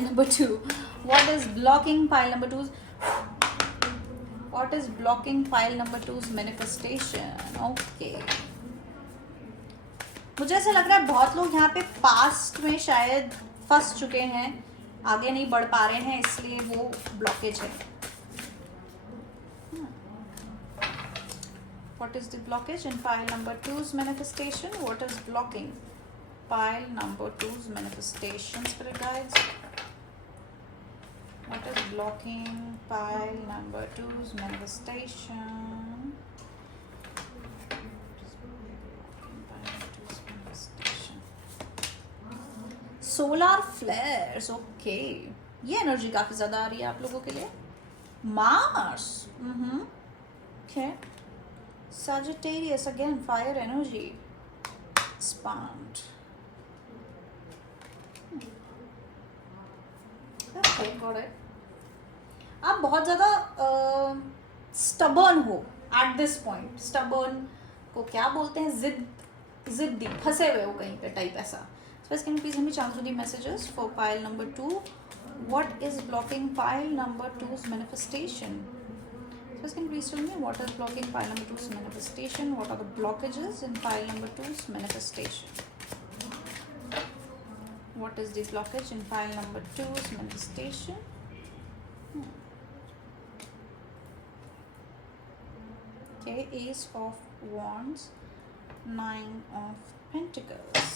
number 2? What is blocking pile number 2's What is blocking pile number 2's manifestation? Okay. मुझे ऐसा लग रहा है बहुत लोग यहाँ पे past में शायद फंस चुके हैं, आगे नहीं बढ़ पा रहे हैं, इसलिए वो ब्लॉकेज है. What is the blockage in pile number 2's manifestation? What is blocking pile number 2's manifestation, spirit guides? What is blocking pile number 2's manifestation? Solar flares. Okay, ये एनर्जी काफी ज्यादा आ रही है आप लोगों के लिए. Mars. Okay. Sagittarius again, fire energy. Expand. Okay, got it. आप बहुत ज़्यादा स्टबर्न हो एट दिस पॉइंट. स्टबर्न को क्या बोलते हैं? जिद्दी, फंसे हुए हो कहीं पे टाइप ऐसा. So can you please help me channel the messages for pile number 2? What is blocking pile number 2's manifestation? So can you please tell me what is blocking pile number 2's manifestation? What are the blockages in pile number 2's manifestation? What is the blockage in pile number 2's manifestation? Okay, Ace of Wands, Nine of Pentacles.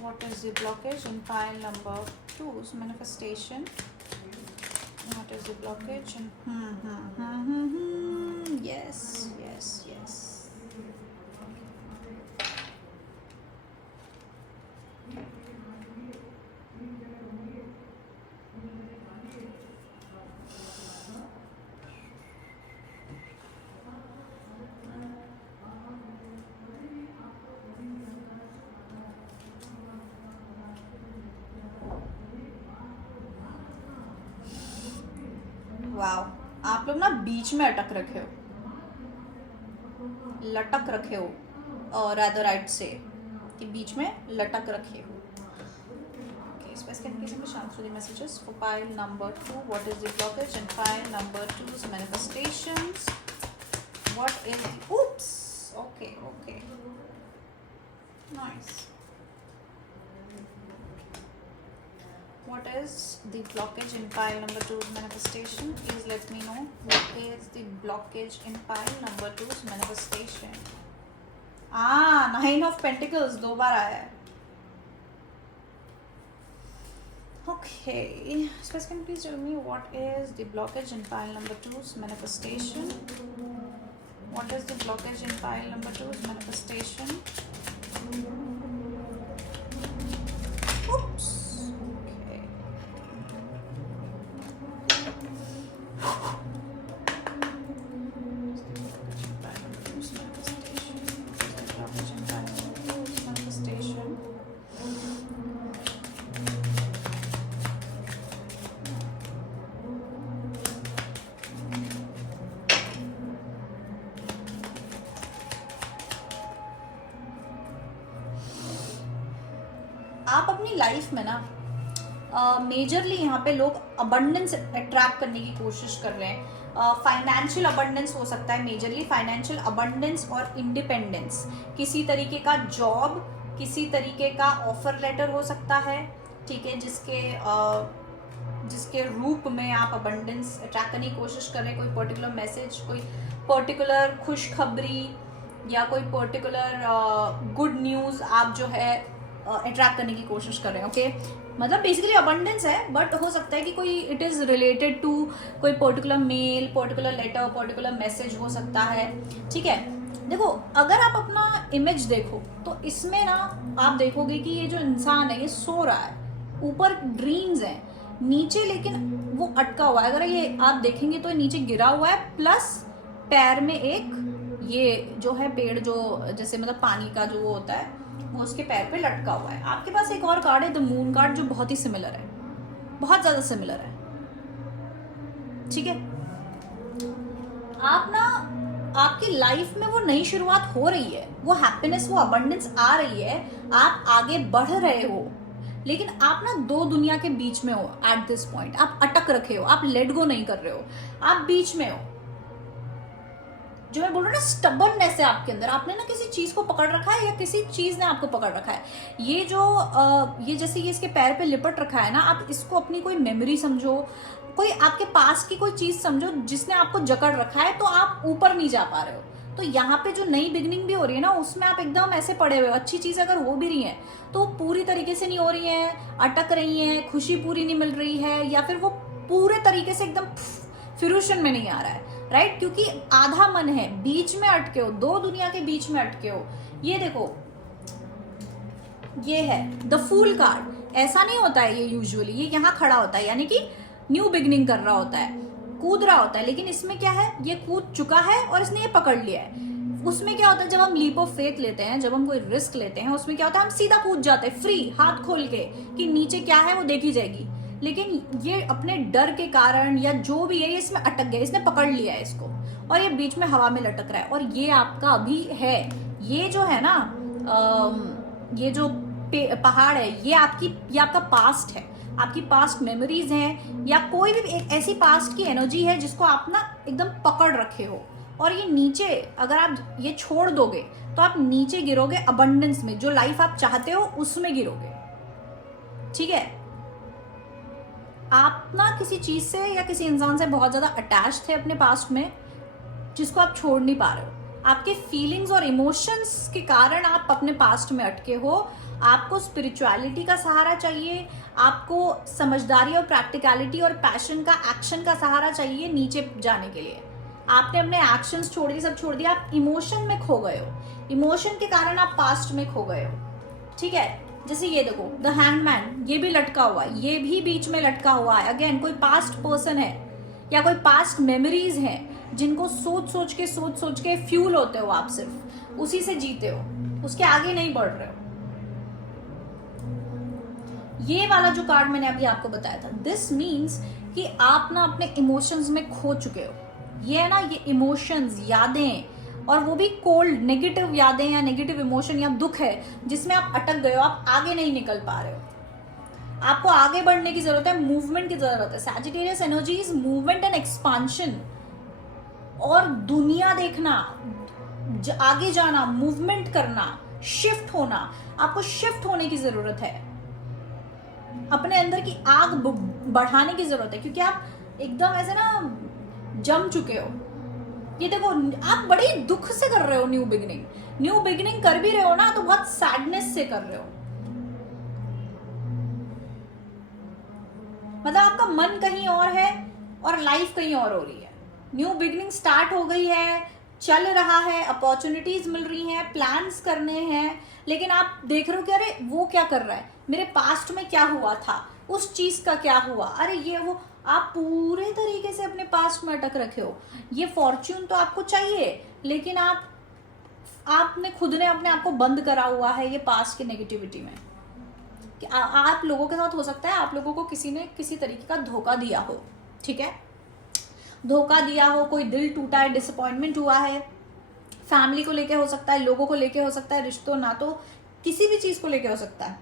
What is the blockage in pile number 2's manifestation? What is the blockage in yes. Wow, आप लोग ना बीच में अटक रखे हो, लटक रखे हो, और रादर राइट से कि बीच में लटक रखे हो. Okay, so can you please answer the messages for pile number 2? What is the blockage in pile number 2's manifestations? What is the oops? Okay. Nice. What is the blockage in pile number 2's manifestation? Please let me know. What is the blockage in pile number 2's manifestation? Nine of Pentacles 2 बार आया है. Okay. So can you please tell me what is the blockage in pile number 2's manifestation? What is the blockage in pile number 2's manifestation? Oops. आप अपनी life में ना majorly यहाँ पे लोग abundance attract करने की कोशिश कर रहे हैं. फाइनेंशियल अबंडेंस हो सकता है, मेजरली फाइनेंशियल अबंडेंस और इंडिपेंडेंस. किसी तरीके का जॉब, किसी तरीके का ऑफर लेटर हो सकता है, ठीक है, जिसके रूप में आप अबंडेंस अट्रैक्ट करने की कोशिश कर रहे हैं. कोई पर्टिकुलर मैसेज, कोई पर्टिकुलर खुशखबरी या कोई पर्टिकुलर गुड न्यूज़ आप जो है अट्रैक्ट करने की कोशिश कर रहे हैं. ओके, मतलब बेसिकली अबंडेंस है, बट हो सकता है कि कोई इट इज़ रिलेटेड टू कोई particular mail, particular letter, particular message हो सकता है. ठीक है, देखो अगर आप अपना इमेज देखो तो इसमें ना आप देखोगे कि ये जो इंसान है ये सो रहा है, ऊपर ड्रीम्स हैं, नीचे लेकिन वो अटका हुआ है. अगर ये आप देखेंगे तो नीचे गिरा हुआ है, प्लस पैर में एक ये जो है पेड़, जो जैसे मतलब पानी का जो वो होता है, वो उसके पैर पे लटका हुआ है. आपके पास एक और कार्ड है द मून कार्ड, जो बहुत ही सिमिलर है, बहुत ज्यादा सिमिलर है. ठीक है, आप ना आपकी लाइफ में वो नई शुरुआत हो रही है, वो हैप्पीनेस, वो अबंडेंस आ रही है, आप आगे बढ़ रहे हो, लेकिन आप ना दो दुनिया के बीच में हो एट दिस पॉइंट। आप अटक रखे हो, आप लेट गो नहीं कर रहे हो, आप बीच में हो। जो मैं बोल रहा हूँ ना, स्टबर्ननेस है आपके अंदर। आपने ना किसी चीज को पकड़ रखा है या किसी चीज ने आपको पकड़ रखा है। ये जो ये जैसे ये इसके पैर पे लिपट रखा है ना, आप इसको अपनी कोई मेमोरी समझो, कोई आपके पास की कोई चीज समझो जिसने आपको जकड़ रखा है, तो आप ऊपर नहीं जा पा रहे हो। तो यहाँ पे जो नई बिगनिंग भी हो रही है ना, उसमें आप एकदम ऐसे पड़े हुए हो। अच्छी चीज अगर हो भी रही है तो पूरी तरीके से नहीं हो रही है, अटक रही है, खुशी पूरी नहीं मिल रही है, या फिर वो पूरे तरीके से एकदम फ्रूशन में नहीं आ रहा है, राइट? क्योंकि आधा मन है, बीच में अटके हो, दो दुनिया के बीच में अटके हो। ये देखो, ये है द फूल कार्ड। ऐसा नहीं होता है ये यूजुअली, ये यहाँ खड़ा होता है, यानी कि न्यू बिगनिंग कर रहा होता है, कूद रहा होता है। लेकिन इसमें क्या है, ये कूद चुका है और इसने ये पकड़ लिया है। उसमें क्या होता है, जब हम लीप ऑफ फेथ लेते हैं, जब हम कोई रिस्क लेते हैं, उसमें क्या होता है, हम सीधा कूद जाते हैं फ्री, हाथ खोल के, कि नीचे क्या है वो देखी जाएगी। लेकिन ये अपने डर के कारण या जो भी है, ये इसमें अटक गया, इसने पकड़ लिया है इसको, और ये बीच में हवा में लटक रहा है। और ये आपका अभी है, ये जो है ना, ये जो पहाड़ है, ये आपका पास्ट है, आपकी पास्ट मेमोरीज हैं, या कोई भी एक ऐसी पास्ट की एनर्जी है जिसको आप ना एकदम पकड़ रखे हो। और ये नीचे अगर आप ये छोड़ दोगे तो आप नीचे गिरोगे अबंडेंस में, जो लाइफ आप चाहते हो उसमें गिरोगे। ठीक है? आप ना किसी चीज से या किसी इंसान से बहुत ज्यादा अटैच थे अपने पास्ट में, जिसको आप छोड़ नहीं पा रहे हो। आपके फीलिंग्स और इमोशंस के कारण आप अपने पास्ट में अटके हो। आपको स्पिरिचुअलिटी का सहारा चाहिए, आपको समझदारी और प्रैक्टिकलिटी और पैशन का, एक्शन का सहारा चाहिए नीचे जाने के लिए। आपने अपने एक्शंस छोड़ दिए, सब छोड़ दिया, आप इमोशन में खो गए हो। इमोशन के कारण आप पास्ट में खो गए हो। ठीक है? जैसे ये देखो, द हैंगमैन, ये भी लटका हुआ है, ये भी बीच में लटका हुआ है। अगेन कोई पास्ट पर्सन है या कोई पास्ट मेमोरीज हैं जिनको सोच सोच के फ्यूल होते हो आप, सिर्फ उसी से जीते हो, उसके आगे नहीं बढ़ रहे हो। ये वाला जो कार्ड मैंने अभी आपको बताया था, दिस मीन्स कि आप ना अपने इमोशंस में खो चुके हो। ये है ना, ये इमोशंस, यादें, और वो भी कोल्ड नेगेटिव यादें या नेगेटिव इमोशन या दुख है जिसमें आप अटक गए हो, आप आगे नहीं निकल पा रहे हो। आपको आगे बढ़ने की जरूरत है, मूवमेंट की जरूरत है। Sagittarius energy is movement and expansion, और दुनिया देखना, आगे जाना, मूवमेंट करना, शिफ्ट होना। आपको शिफ्ट होने की जरूरत है, अपने अंदर की आग बढ़ाने की जरूरत है, क्योंकि आप एकदम ऐसे ना जम चुके हो। ये देखो, आप बड़े दुख से कर रहे हो न्यू बिगिनिंग कर भी रहे हो ना, तो बहुत सैडनेस से कर रहे हो। मतलब आपका मन कहीं और है और लाइफ कहीं और हो रही है। न्यू बिगिनिंग स्टार्ट हो गई है, चल रहा है, अपॉर्चुनिटीज मिल रही हैं, प्लान्स करने हैं, लेकिन आप देख रहे हो कि अरे वो क्या कर रहा है, मेरे पास्ट में क्या हुआ था, उस चीज का क्या हुआ, अरे ये वो। आप पूरे तरीके से अपने पास्ट में अटक रखे हो। ये फॉर्च्यून तो आपको चाहिए, लेकिन आपने खुद ने अपने आप को बंद करा हुआ है ये पास्ट की नेगेटिविटी में। कि आप लोगों के साथ हो सकता है, आप लोगों को किसी ने किसी तरीके का धोखा दिया हो। ठीक है? धोखा दिया हो, कोई दिल टूटा है, डिसअपॉइंटमेंट हुआ है, फैमिली को लेके हो सकता है, लोगों को लेके हो सकता है, रिश्तों नातों, किसी भी चीज को लेके हो सकता है,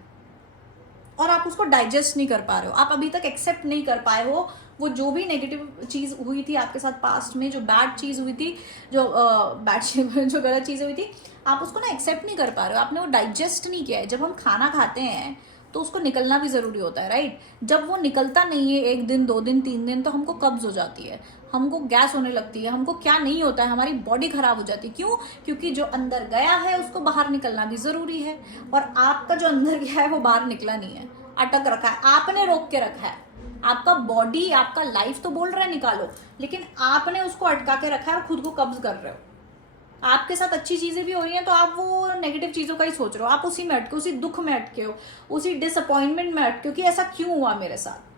और आप उसको डाइजेस्ट नहीं कर पा रहे हो। आप अभी तक एक्सेप्ट नहीं कर पाए हो वो जो भी नेगेटिव चीज हुई थी आपके साथ पास्ट में, जो बैड चीज हुई थी, जो जो गलत चीज हुई थी, आप उसको ना एक्सेप्ट नहीं कर पा रहे हो। आपने वो डाइजेस्ट नहीं किया है। जब हम खाना खाते हैं तो उसको निकलना भी जरूरी होता है, राइट? जब वो निकलता नहीं है 1 दिन 2 दिन 3 दिन, तो हमको कब्ज हो जाती है, हमको गैस होने लगती है, हमको क्या नहीं होता है, हमारी बॉडी खराब हो जाती है। क्यों? क्योंकि जो अंदर गया है उसको बाहर निकलना भी जरूरी है, और आपका जो अंदर गया है वो बाहर निकला नहीं है, अटक रखा है, आपने रोक के रखा है। आपका बॉडी, आपका लाइफ तो बोल रहा है निकालो, लेकिन आपने उसको अटका के रखा है और खुद को कब्ज कर रहे हो। आपके साथ अच्छी चीजें भी हो रही हैं तो आप वो नेगेटिव चीजों का ही सोच रहे हो, आप उसी में अटके, उसी दुख में अटके हो, उसी डिसअपॉइंटमेंट में अटके हो कि ऐसा क्यों हुआ मेरे साथ।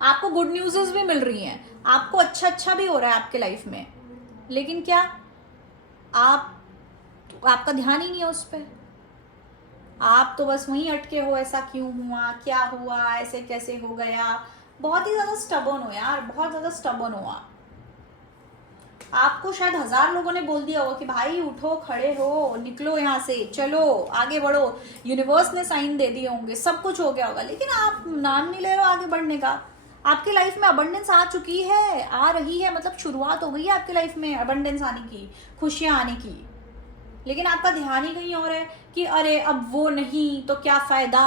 आपको गुड न्यूज़ भी मिल रही हैं, आपको अच्छा भी हो रहा है आपके लाइफ में, लेकिन क्या आपका ध्यान ही नहीं है उस पर। आप तो बस वहीं अटके हो, ऐसा क्यों हुआ, क्या हुआ, ऐसे कैसे हो गया। बहुत ही ज्यादा स्टबर्न हो यार, बहुत ज्यादा स्टबर्न हो आप। आपको शायद 1000 लोगों ने बोल दिया होगा कि भाई उठो, खड़े हो, निकलो यहाँ से, चलो आगे बढ़ो, यूनिवर्स ने साइन दे दिए होंगे, सब कुछ हो गया होगा, लेकिन आप नाम नहीं ले रहे हो आगे बढ़ने का। आपकी लाइफ में अबंडेंस आ चुकी है, आ रही है, मतलब शुरुआत हो गई है आपकी लाइफ में अबंडेंस आने की, खुशियां आने की, लेकिन आपका ध्यान ही कहीं और है कि अरे अब वो नहीं तो क्या फायदा।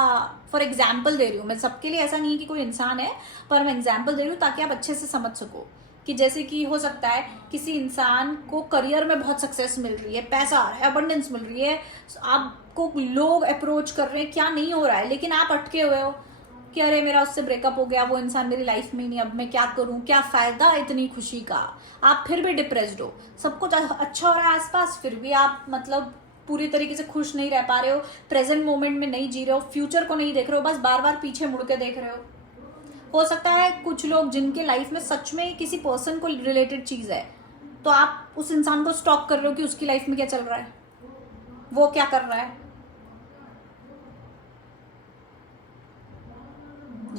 फॉर एग्जाम्पल दे रही हूँ मैं, सबके लिए ऐसा नहीं है कि कोई इंसान है, पर मैं एग्जाम्पल दे रही हूँ ताकि आप अच्छे से समझ सको कि जैसे कि हो सकता है किसी इंसान को करियर में बहुत सक्सेस मिल रही है, पैसा आ रहा है, अबंडेंस मिल रही है, आपको लोग अप्रोच कर रहे हैं, क्या नहीं हो रहा है, लेकिन आप अटके हुए हो कि अरे मेरा उससे ब्रेकअप हो गया, वो इंसान मेरी लाइफ में नहीं, अब मैं क्या करूं, क्या फायदा इतनी खुशी का। आप फिर भी डिप्रेस्ड हो, सब कुछ अच्छा हो रहा है आसपास, फिर भी आप मतलब पूरी तरीके से खुश नहीं रह पा रहे हो, प्रेजेंट मोमेंट में नहीं जी रहे हो, फ्यूचर को नहीं देख रहे हो, बस बार बार पीछे मुड़ के देख रहे हो सकता है कुछ लोग जिनके लाइफ में सच में किसी पर्सन को रिलेटेड चीज है, तो आप उस इंसान को स्टॉक कर रहे हो कि उसकी लाइफ में क्या चल रहा है, वो क्या कर रहा है।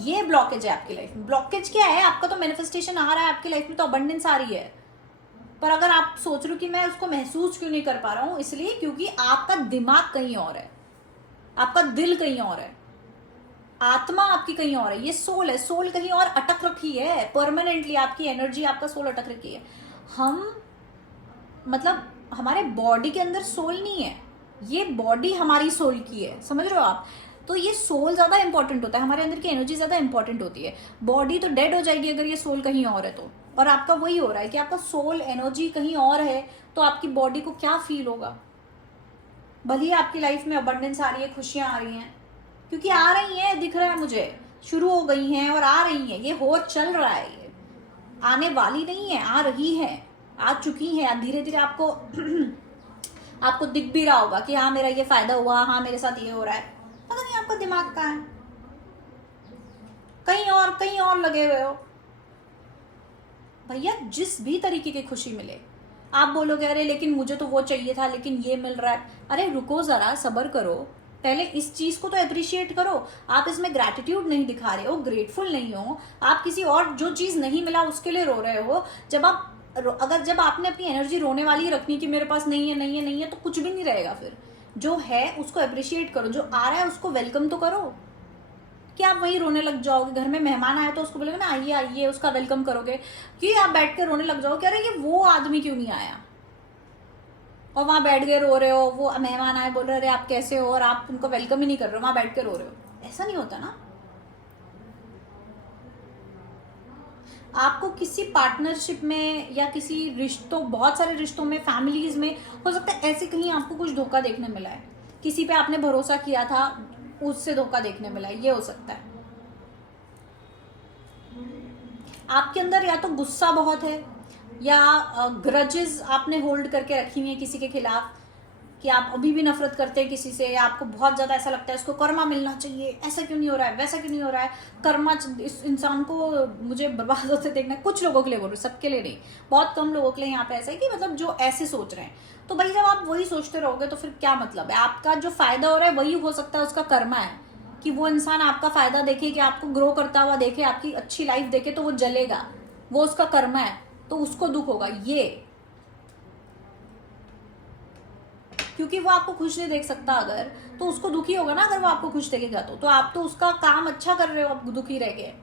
ये ब्लॉकेज है आपकी लाइफ में। ब्लॉकेज क्या है? आपका तो मैनिफेस्टेशन आ रहा है आपकी लाइफ में, तो अबंडेंस आ रही है, पर अगर आप सोच रहे हो कि मैं उसको महसूस क्यों नहीं कर पा रहा हूं, इसलिए क्योंकि आपका दिमाग कहीं और है, आपका दिल कहीं और है, आत्मा आपकी कहीं और है, ये सोल है, सोल कहीं और अटक रखी है परमानेंटली, आपकी एनर्जी, आपका सोल अटक रखी है। हम मतलब हमारे बॉडी के अंदर सोल नहीं है, ये बॉडी हमारी सोल की है, समझ रहे हो आप? तो ये सोल ज्यादा इंपॉर्टेंट होता है, हमारे अंदर की एनर्जी ज्यादा इंपॉर्टेंट होती है। बॉडी तो डेड हो जाएगी अगर ये सोल कहीं और है तो, और आपका वही हो रहा है कि आपका सोल एनर्जी कहीं और है, तो आपकी बॉडी को क्या फील होगा? भले ही आपकी लाइफ में अबंडेंस आ रही है, खुशियां आ रही हैं, क्योंकि आ रही हैं, दिख रहा है मुझे, शुरू हो गई हैं और आ रही हैं, ये हो चल रहा है, ये आने वाली नहीं है, आ रही है, आ चुकी है, धीरे धीरे आपको आपको दिख भी रहा होगा कि हाँ मेरा ये फायदा हुआ, हाँ मेरे साथ ये हो रहा है। पता नहीं आपका दिमाग कहाँ है, कहीं और लगे हुए हो। भैया जिस भी तरीके की खुशी मिले, आप बोलोगे अरे लेकिन मुझे तो वो चाहिए था, लेकिन ये मिल रहा है, अरे रुको जरा, सब्र करो, पहले इस चीज को तो अप्रिशिएट करो। आप इसमें ग्रैटिट्यूड नहीं दिखा रहे हो, ग्रेटफुल नहीं हो, आप किसी और जो चीज नहीं मिला उसके लिए रो रहे हो। जब आपने अपनी एनर्जी रोने वाली रखनी कि मेरे पास नहीं है नहीं है नहीं है, तो कुछ भी नहीं रहेगा। फिर जो है उसको अप्रिशिएट करो, जो आ रहा है उसको वेलकम तो करो। कि आप वहीं रोने लग जाओगे, घर में मेहमान आया तो उसको बोलोगे ना आइए आइए, उसका वेलकम करोगे, कि आप बैठ के रोने लग जाओगे अरे ये वो आदमी क्यों नहीं आया, और वहां बैठ के रो रहे हो, वो मेहमान आए बोल रहे अरे आप कैसे हो, और आप उनको वेलकम ही नहीं कर रहे हो, वहां बैठ के रो रहे हो। ऐसा नहीं होता ना। आपको किसी पार्टनरशिप में या किसी रिश्तों, बहुत सारे रिश्तों में, फैमिलीज में हो सकता है ऐसे कहीं आपको कुछ धोखा देखने मिला है, किसी पे आपने भरोसा किया था, उससे धोखा देखने मिला है, ये हो सकता है। आपके अंदर या तो गुस्सा बहुत है, या ग्रजेस आपने होल्ड करके रखी हुई है किसी के खिलाफ, कि आप अभी भी नफरत करते हैं किसी से, या आपको बहुत ज्यादा ऐसा लगता है इसको कर्मा मिलना चाहिए, ऐसा क्यों नहीं हो रहा है, वैसा क्यों नहीं हो रहा है, कर्मा इस इंसान को मुझे बर्बाद होते देखना है। कुछ लोगों के लिए बोल रही हूँ, सबके लिए नहीं, बहुत कम लोगों के लिए यहाँ पे ऐसा है कि मतलब जो ऐसे सोच रहे हैं। तो भाई जब आप वही सोचते रहोगे तो फिर क्या मतलब है? आपका जो फायदा हो रहा है वही हो सकता है उसका कर्मा है, कि वो इंसान आपका फायदा देखे, कि आपको ग्रो करता हुआ देखे, आपकी अच्छी लाइफ देखे, तो वो जलेगा, वो उसका कर्मा है, तो उसको दुख होगा। ये क्योंकि वो आपको खुश नहीं देख सकता, अगर तो उसको दुखी होगा ना, अगर वो आपको खुश देखेगा तो आप तो उसका काम अच्छा कर रहे हो, आप दुखी रह गए।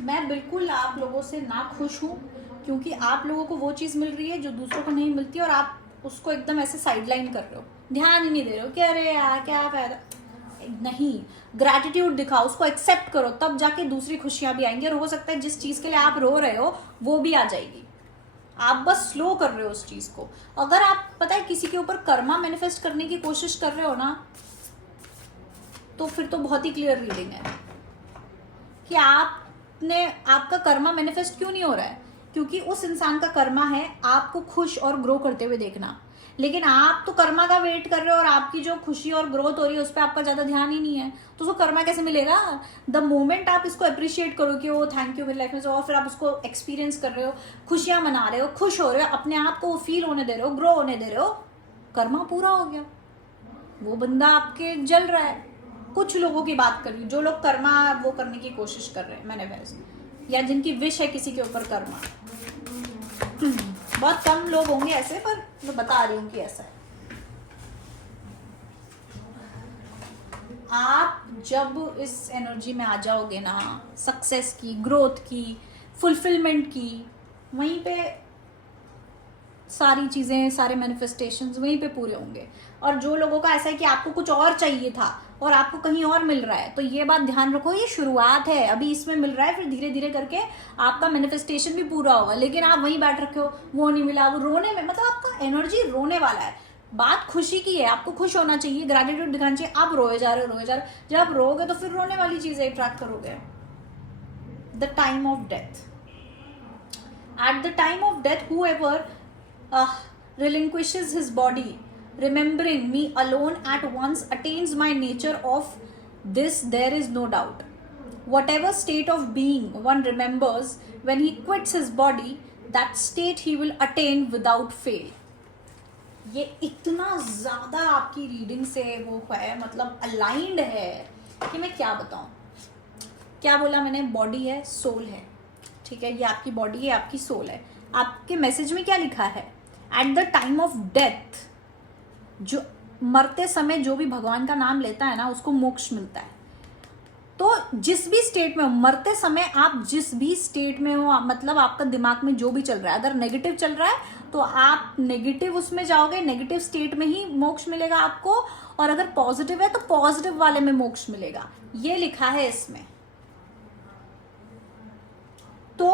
मैं बिल्कुल आप लोगों से ना खुश हूं, क्योंकि आप लोगों को वो चीज मिल रही है जो दूसरों को नहीं मिलती, और आप उसको एकदम ऐसे साइडलाइन कर रहे हो, ध्यान ही नहीं दे रहे हो कि अरे यार क्या फायदा। नहीं, ग्रैटिट्यूड दिखाओ, उसको एक्सेप्ट करो, तब जाके दूसरी खुशियां भी आएंगी, और हो सकता है जिस चीज के लिए आप रो रहे हो वो भी आ जाएगी। आप बस स्लो कर रहे हो उस चीज को। अगर आप पता है किसी के ऊपर कर्मा मैनिफेस्ट करने की कोशिश कर रहे हो ना, तो फिर तो बहुत ही क्लियर रीडिंग है कि आपका कर्मा मैनिफेस्ट क्यों नहीं हो रहा है, क्योंकि उस इंसान का कर्मा है आपको खुश और ग्रो करते हुए देखना, लेकिन आप तो कर्मा का वेट कर रहे हो, और आपकी जो खुशी और ग्रोथ हो रही है उस पर आपका ज्यादा ध्यान ही नहीं है, तो उसको कर्मा कैसे मिलेगा? द मोमेंट आप इसको अप्रिशिएट करो कि वो थैंक यू मेरी लाइफ में, और फिर आप उसको एक्सपीरियंस कर रहे हो, खुशियां मना रहे हो, खुश हो रहे हो, अपने आप को फील होने दे रहे हो, ग्रो होने दे रहे हो, कर्मा पूरा हो गया, वो बंदा आपके जल रहा है। कुछ लोगों की बात कर रही हूँ, जो लोग कर्मा वो करने की कोशिश कर रहे हैं मैनिफेस्ट, या जिनकी विश है किसी के ऊपर कर्मा। बहुत कम लोग होंगे ऐसे, पर मैं बता रही हूँ कि ऐसा है। आप जब इस एनर्जी में आ जाओगे ना, सक्सेस की, ग्रोथ की, फुलफिलमेंट की, वहीं पे सारी चीजें, सारे मैनिफेस्टेशंस वहीं पे पूरे होंगे। और जो लोगों का ऐसा है कि आपको कुछ और चाहिए था और आपको कहीं और मिल रहा है, तो ये बात ध्यान रखो, ये शुरुआत है, अभी इसमें मिल रहा है, फिर धीरे धीरे करके आपका मैनिफेस्टेशन भी पूरा होगा। लेकिन आप वहीं बैठ रखे हो, वो नहीं मिला, वो रोने में, मतलब आपका एनर्जी रोने वाला है। बात खुशी की है, आपको खुश होना चाहिए, ग्रेटिट्यूड दिखाना चाहिए। आप रोए जा रहे हो, रोए जा रहे हो। जब आप रोगे तो फिर रोने वाली चीजें अट्रैक्ट करोगे। The time of death, at the time of death whoever relinquishes his body, remembering me alone at once, attains my nature of this, there is no doubt. Whatever state of being one remembers when he quits his body, that state he will attain without fail. ये इतना ज्यादा आपकी reading से वो है, मतलब aligned है कि मैं क्या बताऊं। क्या बोला मैंने? बॉडी है, सोल है, ठीक है, ये आपकी बॉडी है, आपकी सोल है। आपके मैसेज में क्या लिखा है? At the time of death, जो मरते समय जो भी भगवान का नाम लेता है ना, उसको मोक्ष मिलता है। तो जिस भी स्टेट में हो, मरते समय आप जिस भी स्टेट में हो, मतलब आपका दिमाग में जो भी चल रहा है, अगर नेगेटिव चल रहा है तो आप नेगेटिव उसमें जाओगे, नेगेटिव स्टेट में ही मोक्ष मिलेगा आपको। और अगर पॉजिटिव है तो पॉजिटिव वाले में मोक्ष मिलेगा, ये लिखा है इसमें। तो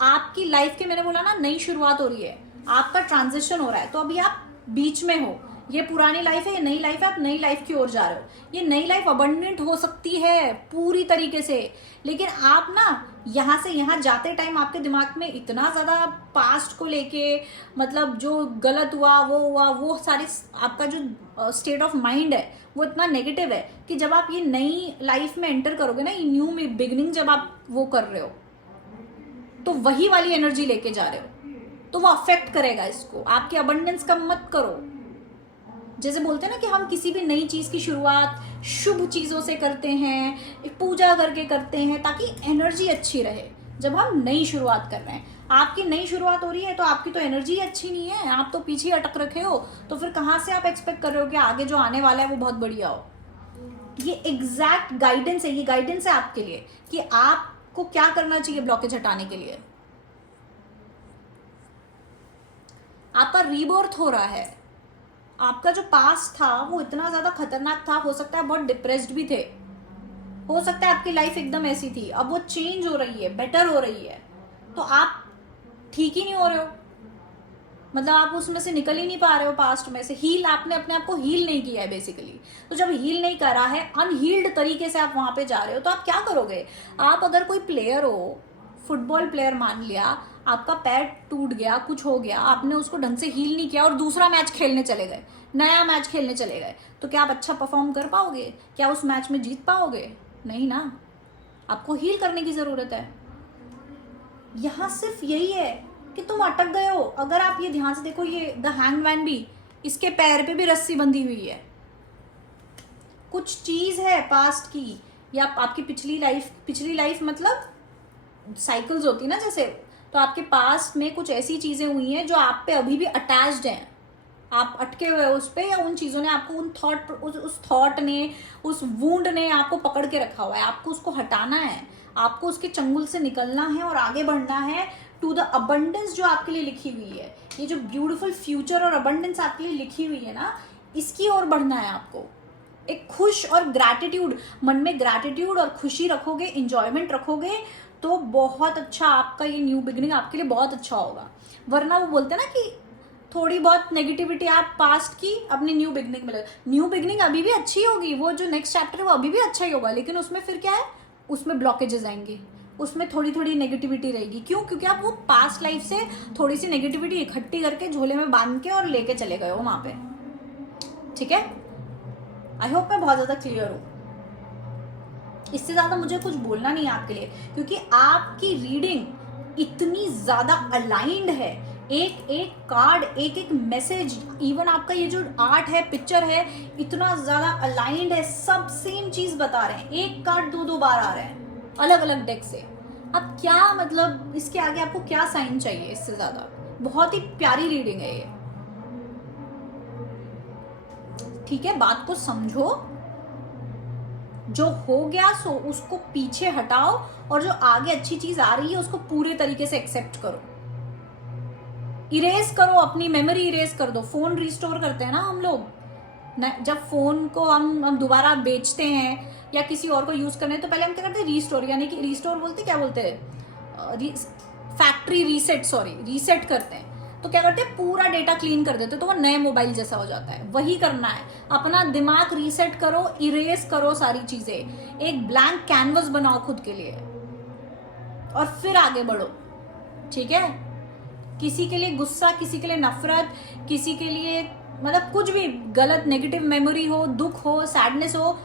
आपकी लाइफ की, मैंने बोला ना, नई शुरुआत हो रही है, आपका ट्रांजिशन हो रहा है। तो अभी आप बीच में हो, ये पुरानी लाइफ है, ये नई लाइफ है, आप नई लाइफ की ओर जा रहे हो। ये नई लाइफ अबंडेंट हो सकती है पूरी तरीके से, लेकिन आप ना यहां से यहां जाते टाइम आपके दिमाग में इतना ज्यादा पास्ट को लेके, मतलब जो गलत हुआ, वो सारी, आपका जो स्टेट ऑफ माइंड है वो इतना नेगेटिव है कि जब आप ये नई लाइफ में एंटर करोगे ना, ये न्यू बिगिनिंग जब आप वो कर रहे हो, तो वही वाली एनर्जी लेके जा रहे हो, तो वो अफेक्ट करेगा इसको। आपके अबंडेंस कम मत करो। जैसे बोलते हैं ना कि हम किसी भी नई चीज की शुरुआत शुभ चीजों से करते हैं, एक पूजा करके करते हैं, ताकि एनर्जी अच्छी रहे। जब हम नई शुरुआत कर रहे हैं, आपकी नई शुरुआत हो रही है, तो आपकी तो एनर्जी अच्छी नहीं है, आप तो पीछे अटक रखे हो, तो फिर कहां से आप एक्सपेक्ट कर रहे हो कि आगे जो आने वाला है वो बहुत बढ़िया हो। ये एग्जैक्ट गाइडेंस है, ये गाइडेंस है आपके लिए कि आपको क्या करना चाहिए ब्लॉकेज हटाने के लिए। आपका रीबर्थ हो रहा है। आपका जो पास्ट था वो इतना ज्यादा खतरनाक था, हो सकता है बहुत डिप्रेस्ड भी थे, हो सकता है आपकी लाइफ एकदम ऐसी थी, अब वो चेंज हो रही है, बेटर हो रही है, तो आप ठीक ही नहीं हो रहे हो, मतलब आप उसमें से निकल ही नहीं पा रहे हो, पास्ट में से हील, आपने अपने आप को हील नहीं किया है बेसिकली। तो जब हील नहीं करा है, अनहील्ड तरीके से आप वहां पे जा रहे हो, तो आप क्या करोगे? आप अगर कोई प्लेयर हो, फुटबॉल प्लेयर मान लिया, आपका पैर टूट गया, कुछ हो गया, आपने उसको ढंग से हील नहीं किया और दूसरा मैच खेलने चले गए, नया मैच खेलने चले गए, तो क्या आप अच्छा परफॉर्म कर पाओगे? क्या उस मैच में जीत पाओगे? नहीं ना, आपको हील करने की जरूरत है। यहां सिर्फ यही है कि तुम अटक गए हो। अगर आप ये ध्यान से देखो, ये द हैंगमैन भी, इसके पैर पे भी रस्सी बंधी हुई है, कुछ चीज है पास्ट की, या आपकी पिछली लाइफ मतलब साइकिल्स होती ना जैसे, तो आपके पास्ट में कुछ ऐसी चीजें हुई हैं जो आप पे अभी भी अटैच्ड हैं, आप अटके हुए हो उस पे, या उन चीजों ने आपको, उस थॉट ने, उस वूंड ने आपको पकड़ के रखा हुआ है। आपको उसको हटाना है, आपको उसके चंगुल से निकलना है और आगे बढ़ना है टू द अबंडेंस जो आपके लिए लिखी हुई है। ये जो ब्यूटीफुल फ्यूचर और अबंडेंस आपके लिए लिखी हुई है ना, इसकी ओर बढ़ना है आपको। एक खुश और ग्रैटिट्यूड, मन में ग्रैटिट्यूड और खुशी रखोगे, इंजॉयमेंट रखोगे, तो बहुत अच्छा आपका ये न्यू बिगिनिंग आपके लिए बहुत अच्छा होगा। वरना वो बोलते हैं ना कि थोड़ी बहुत नेगेटिविटी आप पास्ट की अपनी न्यू बिगिनिंग में, न्यू बिगिनिंग अभी भी अच्छी होगी, वो जो नेक्स्ट चैप्टर है वो अभी भी अच्छा ही होगा, लेकिन उसमें फिर क्या है, उसमें ब्लॉकेजेस आएंगे, उसमें थोड़ी थोड़ी नेगेटिविटी रहेगी। क्यों? क्योंकि आप वो पास्ट लाइफ से थोड़ी सी नेगेटिविटी इकट्ठी करके झोले में बांध के और लेके चले गए हो वहां पे। ठीक है, आई होप मैं बहुत ज्यादा क्लियर हूं। इससे ज्यादा मुझे कुछ बोलना नहीं है आपके लिए, क्योंकि आपकी रीडिंग इतनी ज्यादा अलाइंड है, एक एक कार्ड, एक एक मैसेज, इवन आपका ये जो आर्ट है, पिक्चर है, इतना ज्यादा अलाइंड है, सब सेम चीज बता रहे हैं। एक कार्ड दो बार आ रहे हैं अलग अलग डेक से, अब क्या मतलब इसके आगे आपको क्या साइन चाहिए इससे ज्यादा? बहुत ही प्यारी रीडिंग है ये, ठीक है? बात को समझो, जो हो गया सो उसको पीछे हटाओ, और जो आगे अच्छी चीज आ रही है उसको पूरे तरीके से एक्सेप्ट करो। इरेज करो, अपनी मेमोरी इरेज कर दो। फोन रिस्टोर करते हैं ना हम लोग, जब फोन को हम दोबारा बेचते हैं या किसी और को यूज करने, तो पहले हम क्या करते हैं? रिस्टोर, यानी कि रिस्टोर बोलते क्या बोलते हैं, फैक्ट्री रीसेट, सॉरी रीसेट करते हैं। तो क्या करते हैं? पूरा डेटा क्लीन कर देते, तो वो नए मोबाइल जैसा हो जाता है। वही करना है, अपना दिमाग रीसेट करो, इरेज करो सारी चीजें, एक ब्लैंक कैनवस बनाओ खुद के लिए, और फिर आगे बढ़ो, ठीक है? किसी के लिए गुस्सा, किसी के लिए नफरत, किसी के लिए मतलब कुछ भी गलत नेगेटिव मेमोरी हो, दुख हो, सैडनेस हो,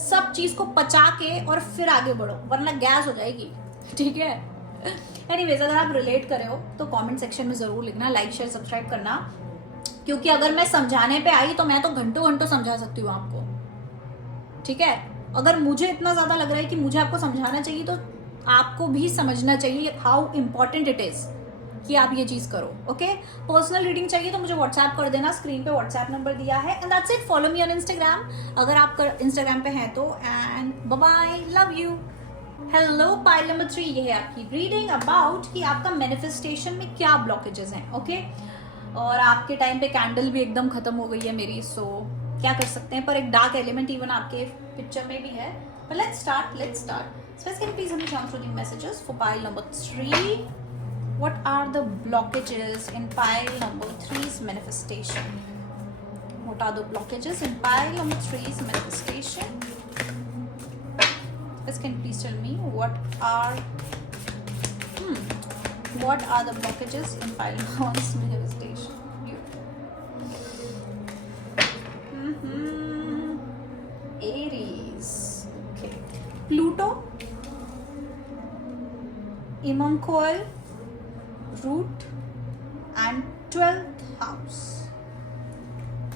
सब चीज को पचा के और फिर आगे बढ़ो, वरना गैस हो जाएगी, ठीक है? एनीवेज, अगर आप रिलेट कर रहे हो तो कमेंट सेक्शन में जरूर लिखना, लाइक शेयर सब्सक्राइब करना, क्योंकि अगर मैं समझाने पे आई तो मैं तो घंटों घंटों समझा सकती हूँ आपको, ठीक है? अगर मुझे इतना ज्यादा लग रहा है कि मुझे आपको समझाना चाहिए, तो आपको भी समझना चाहिए हाउ इंपॉर्टेंट इट इज कि आप ये चीज करो, ओके? पर्सनल रीडिंग चाहिए तो मुझे व्हाट्सएप कर देना, स्क्रीन पे व्हाट्सएप नंबर दिया है, and that's it. Follow me on Instagram अगर आप इंस्टाग्राम पे हैं तो, and bye bye, love you. Hello, pile number 3, ये है आपकी रीडिंग अबाउट कि आपका मैनिफेस्टेशन में क्या ब्लॉकेजेस हैं, ओके? और आपके टाइम पे कैंडल भी एकदम खत्म हो गई है मेरी, सो क्या कर सकते हैं, पर एक डार्क एलिमेंट इवन आपके पिक्चर में भी है। But let's start. So can you please understand through the messages for pile number 3? What are the blockages in pile number 3's manifestation? What are the blockages in pile number 3's manifestation? Can you please tell me what are the blockages in pile number 1's manifestation? Aries. Okay. Pluto, Imam Coil, Root, and 12th house.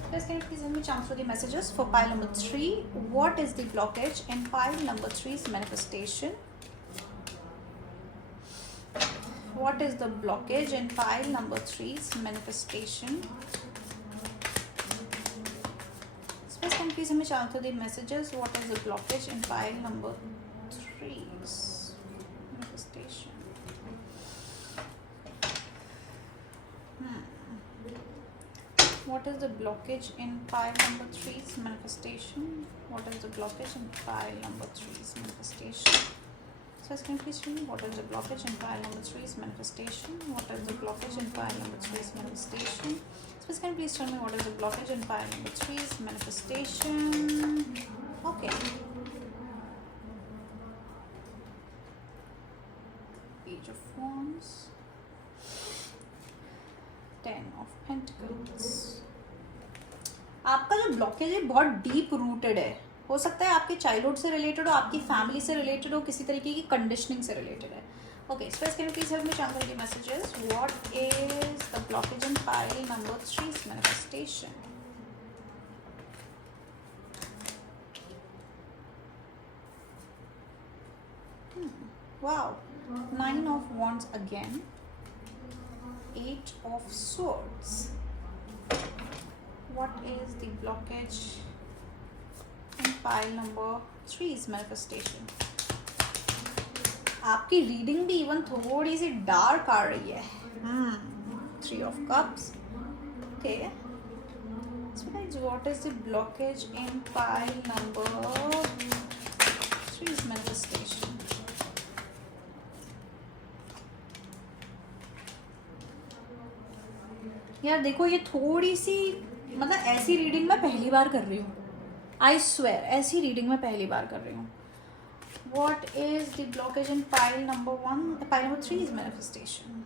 Please can you please let me transfer the messages for pile number 3? What is the blockage in pile number 3's manifestation? What is the blockage in pile number 3's manifestation? Please can you please let me transfer the messages? What is the blockage in pile number 3's manifestation? What is the blockage in pile number 3's manifestation? What is the blockage in pile number 3's manifestation? So can you please tell me what is the blockage in pile number 3's manifestation? What is the blockage in pile number 3's manifestation? So can you please tell me what is the blockage in pile number 3's manifestation? Okay. Page of Wands. 10 of Pentacles. आपका जो blockage है बहुत deep rooted है, हो सकता है आपके childhood से रिलेटेड हो, आपकी फैमिली से रिलेटेड हो, किसी तरीके की कंडीशनिंग से रिलेटेड है। Okay, so can you please help me translate the messages? What is the blockage in pile number 3's manifestation? Wow, 9 of Wands again, 8 of Swords. What is the blockage in pile number 3's manifestation? आपकी reading भी even थोड़ी सी dark आ रही है। 3 of Cups. Okay. So guys, what is the blockage in pile number 3's manifestation? यार देखो, ये थोड़ी सी मतलब ऐसी रीडिंग मैं पहली बार कर रही हूँ, आई स्वेयर ऐसी रीडिंग मैं पहली बार कर रही हूँ। What is the blockage in pile number 3's manifestation?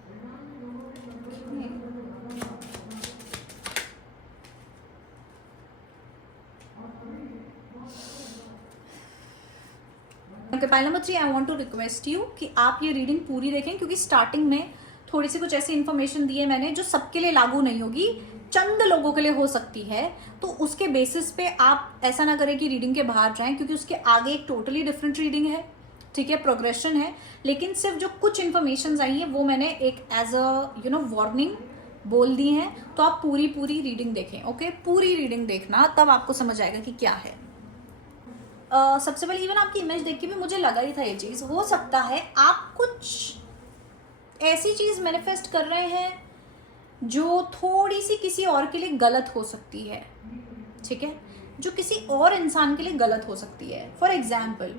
Okay, pile number 3, I want to request you कि आप ये रीडिंग पूरी देखें, क्योंकि स्टार्टिंग में थोड़ी सी कुछ ऐसी इन्फॉर्मेशन दी है मैंने जो सबके लिए लागू नहीं होगी, चंद लोगों के लिए हो सकती है। तो उसके बेसिस पे आप ऐसा ना करें कि रीडिंग के बाहर जाएं, क्योंकि उसके आगे एक टोटली डिफरेंट रीडिंग है, ठीक है, प्रोग्रेशन है, लेकिन सिर्फ जो कुछ इन्फॉर्मेशन आई है वो मैंने एक एज अ वार्निंग बोल दी है। तो आप पूरी रीडिंग देखें, ओके, पूरी रीडिंग देखना, तब आपको समझ आएगा कि क्या है। सबसे पहले इवन आपकी इमेज देख के भी मुझे लगा ही था ये चीज, हो सकता है आप कुछ ऐसी चीज मैनिफेस्ट कर रहे हैं जो थोड़ी सी किसी और के लिए गलत हो सकती है, ठीक है, जो किसी और इंसान के लिए गलत हो सकती है। For example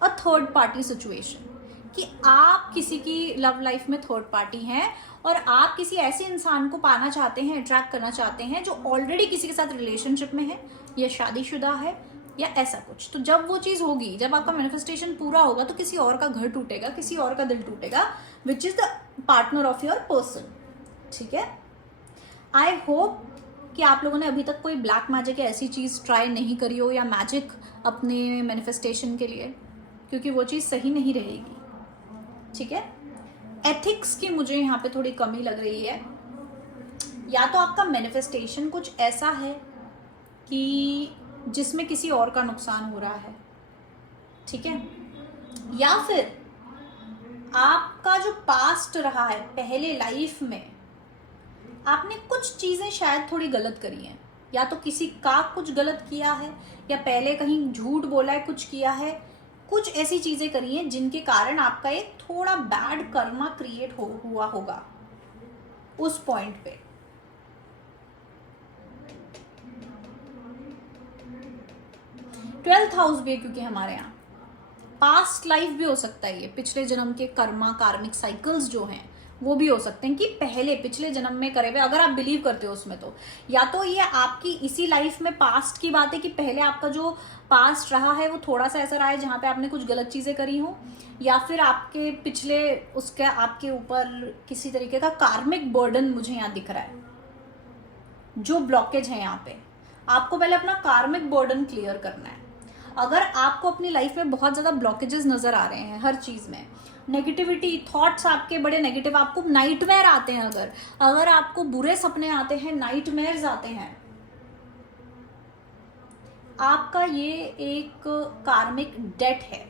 a third party situation, कि आप किसी की लव लाइफ में थर्ड पार्टी हैं और आप किसी ऐसे इंसान को पाना चाहते हैं, अट्रैक्ट करना चाहते हैं जो ऑलरेडी किसी के साथ रिलेशनशिप में है या शादीशुदा है या ऐसा कुछ। तो जब वो चीज होगी, जब आपका मैनिफेस्टेशन पूरा होगा, तो किसी और का घर टूटेगा, किसी और का दिल टूटेगा, which is the partner of your person, ठीक है। आई होप कि आप लोगों ने अभी तक कोई ब्लैक मैजिक या ऐसी चीज ट्राई नहीं करी हो, या मैजिक अपने मैनिफेस्टेशन के लिए, क्योंकि वो चीज सही नहीं रहेगी, ठीक है। एथिक्स की मुझे यहाँ पे थोड़ी कमी लग रही है। या तो आपका मैनिफेस्टेशन कुछ ऐसा है कि जिसमें किसी और का नुकसान हो रहा है, ठीक है, या फिर आपका जो पास्ट रहा है, पहले लाइफ में आपने कुछ चीजें शायद थोड़ी गलत करी हैं, या तो किसी का कुछ गलत किया है, या पहले कहीं झूठ बोला है, कुछ किया है, कुछ ऐसी चीजें करी हैं जिनके कारण आपका एक थोड़ा बैड कर्मा क्रिएट हुआ होगा उस पॉइंट पे। ट्वेल्थ हाउस भी है, क्योंकि हमारे यहाँ पास्ट लाइफ भी हो सकता है, ये पिछले जन्म के कर्मा, कार्मिक साइकिल्स जो हैं वो भी हो सकते हैं कि पहले पिछले जन्म में करे हुए, अगर आप बिलीव करते हो उसमें, तो या तो ये आपकी इसी लाइफ में पास्ट की बात है कि पहले आपका जो पास्ट रहा है वो थोड़ा सा ऐसा रहा है जहां पे आपने कुछ गलत चीजें करी हो, या फिर आपके पिछले उसके आपके ऊपर किसी तरीके का कार्मिक बर्डन मुझे यहाँ दिख रहा है। जो ब्लॉकेज है यहाँ पे, आपको पहले अपना कार्मिक बर्डन क्लियर करना है। अगर आपको अपनी लाइफ में बहुत ज्यादा ब्लॉकेजेस नजर आ रहे हैं, हर चीज में नेगेटिविटी, थॉट्स आपके बड़े नेगेटिव, आपको नाइटमेयर आते हैं, अगर आपको बुरे सपने आते हैं, नाइटमेयर्स आते हैं, आपका ये एक कार्मिक डेट है।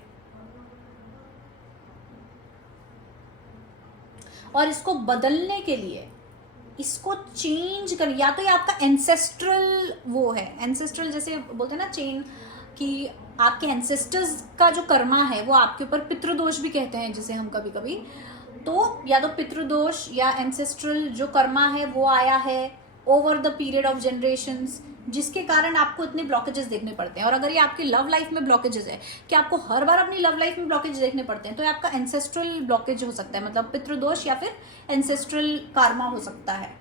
और इसको बदलने के लिए, इसको चेंज कर, या तो ये आपका एंसेस्ट्रल वो है, एंसेस्ट्रल जैसे बोलते हैं ना चेन, कि आपके एंसेस्टर्स का जो कर्मा है वो आपके ऊपर, पितृदोष भी कहते हैं जिसे हम कभी कभी, तो या तो पितृदोष या एंसेस्ट्रल जो कर्मा है वो आया है over the period of generations, जिसके कारण आपको इतने ब्लॉकेजेस देखने पड़ते हैं। और अगर ये आपकी लव लाइफ में ब्लॉकेजेस है कि आपको हर बार अपनी लव लाइफ में ब्लॉकेज देखने पड़ते हैं, तो ये आपका एंसेस्ट्रल ब्लॉकेज हो सकता है, मतलब पितृदोष या फिर एंसेस्ट्रल कार्मा हो सकता है,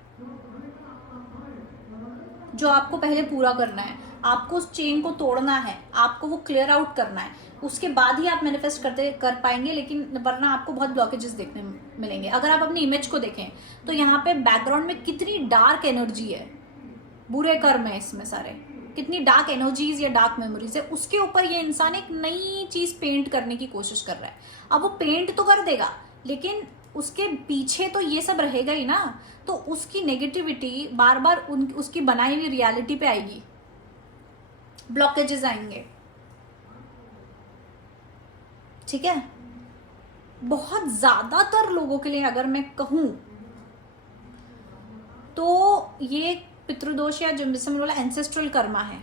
जो आपको पहले पूरा करना है। आपको उस चेन को तोड़ना है, आपको वो क्लियर आउट करना है, उसके बाद ही आप मैनिफेस्ट कर पाएंगे, लेकिन वरना आपको बहुत ब्लॉकेजेस देखने मिलेंगे। अगर आप अपनी इमेज को देखें तो यहाँ पे बैकग्राउंड में कितनी डार्क एनर्जी है, बुरे कर्म है इसमें सारे, कितनी डार्क एनर्जीज या डार्क मेमोरीज है, उसके ऊपर ये इंसान एक नई चीज पेंट करने की कोशिश कर रहा है। अब वो पेंट तो कर देगा, लेकिन उसके पीछे तो ये सब रहेगा ही ना, तो उसकी नेगेटिविटी बार बार उसकी बनाई हुई रियलिटी पे आएगी, ब्लॉकेजेस आएंगे, ठीक है। बहुत ज्यादातर लोगों के लिए अगर मैं कहूं तो ये पितृदोष या जो जिसमें बोला एंसेस्ट्रल कर्मा है,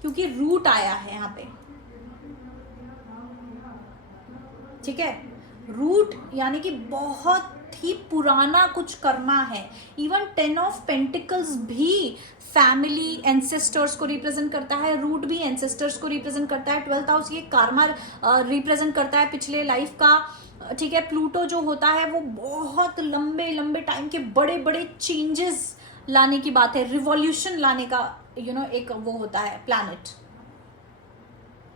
क्योंकि रूट आया है यहाँ पे, ठीक है। रूट यानी कि बहुत ही पुराना कुछ कर्मा है। इवन 10 ऑफ पेंटिकल्स भी फैमिली, एंसेस्टर्स को रिप्रेजेंट करता है, रूट भी एंसेस्टर्स को रिप्रेजेंट करता है, 12th हाउस ये कार्मा रिप्रेजेंट करता है पिछले लाइफ का, ठीक है। प्लूटो जो होता है वो बहुत लंबे लंबे टाइम के बड़े बड़े चेंजेस लाने की बात है, रिवॉल्यूशन लाने का एक वो होता है प्लैनेट,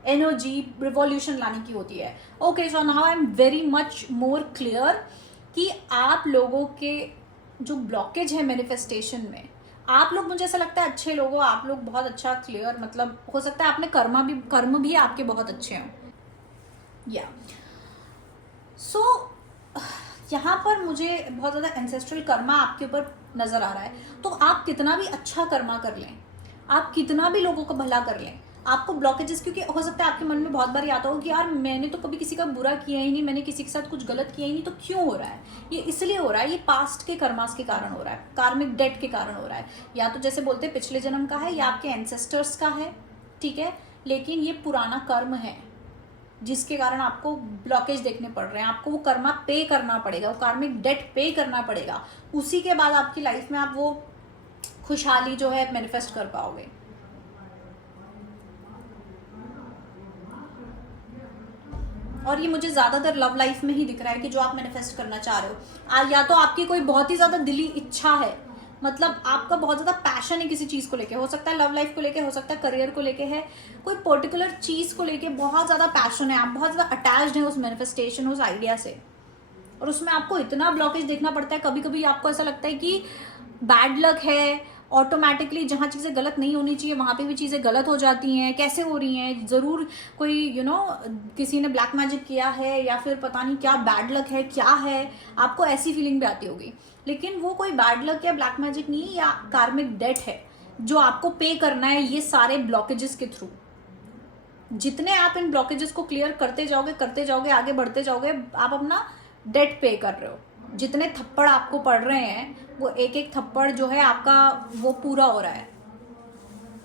एनर्जी रिवॉल्यूशन लाने की होती है। Okay, so now I am very much more clear कि आप लोगों के जो ब्लॉकेज है मैनिफेस्टेशन में, आप लोग, मुझे ऐसा लगता है अच्छे लोग हो, आप लोग बहुत अच्छा क्लियर, मतलब हो सकता है आपने कर्म भी आपके बहुत अच्छे हों, या सो यहाँ पर मुझे बहुत ज्यादा एंसेस्ट्रल कर्मा आपके ऊपर नजर आ रहा है। तो आप कितना भी अच्छा कर्मा कर लें, आप कितना भी लोगों को भला कर लें, आपको ब्लॉकेजेस, क्योंकि हो सकता है आपके मन में बहुत बार आता हो कि यार मैंने तो कभी किसी का बुरा किया ही नहीं, मैंने किसी के साथ कुछ गलत किया ही नहीं, तो क्यों हो रहा है? ये इसलिए हो रहा है, ये पास्ट के कर्मास के कारण हो रहा है, कार्मिक डेट के कारण हो रहा है। या तो जैसे बोलते हैं पिछले जन्म का है, या आपके एंसेस्टर्स का है, ठीक है, लेकिन ये पुराना कर्म है जिसके कारण आपको ब्लॉकेज देखने पड़ रहे हैं। आपको वो कर्मा पे करना पड़ेगा, वो कार्मिक डेट पे करना पड़ेगा, उसी के बाद आपकी लाइफ में आप वो खुशहाली जो है मैनिफेस्ट कर पाओगे। और ये मुझे ज्यादातर लव लाइफ में ही दिख रहा है कि जो आप मैनिफेस्ट करना चाह रहे हो, या तो आपकी कोई बहुत ही ज्यादा दिली इच्छा है, मतलब आपका बहुत ज्यादा पैशन है किसी चीज को लेके, हो सकता है लव लाइफ को लेके, हो सकता है करियर को लेके है, कोई पर्टिकुलर चीज को लेके बहुत ज्यादा पैशन है, आप बहुत ज्यादा अटैच्ड हैं उस मैनिफेस्टेशन, उस आइडिया से, और उसमें आपको इतना ब्लॉकेज देखना पड़ता है। कभी कभी आपको ऐसा लगता है कि बैड लक है, ऑटोमेटिकली जहाँ चीज़ें गलत नहीं होनी चाहिए वहाँ पे भी चीज़ें गलत हो जाती हैं, कैसे हो रही हैं, ज़रूर कोई किसी ने ब्लैक मैजिक किया है, या फिर पता नहीं क्या बैड लक है, क्या है, आपको ऐसी फीलिंग भी आती होगी। लेकिन वो कोई बैड लक या ब्लैक मैजिक नहीं, या कार्मिक डेट है जो आपको पे करना है ये सारे ब्लॉकेजेस के थ्रू। जितने आप इन ब्लॉकेजेस को क्लियर करते जाओगे, आगे बढ़ते जाओगे, आप अपना डेट पे कर रहे हो। जितने थप्पड़ आपको पड़ रहे हैं वो एक एक थप्पड़ जो है आपका वो पूरा हो रहा है,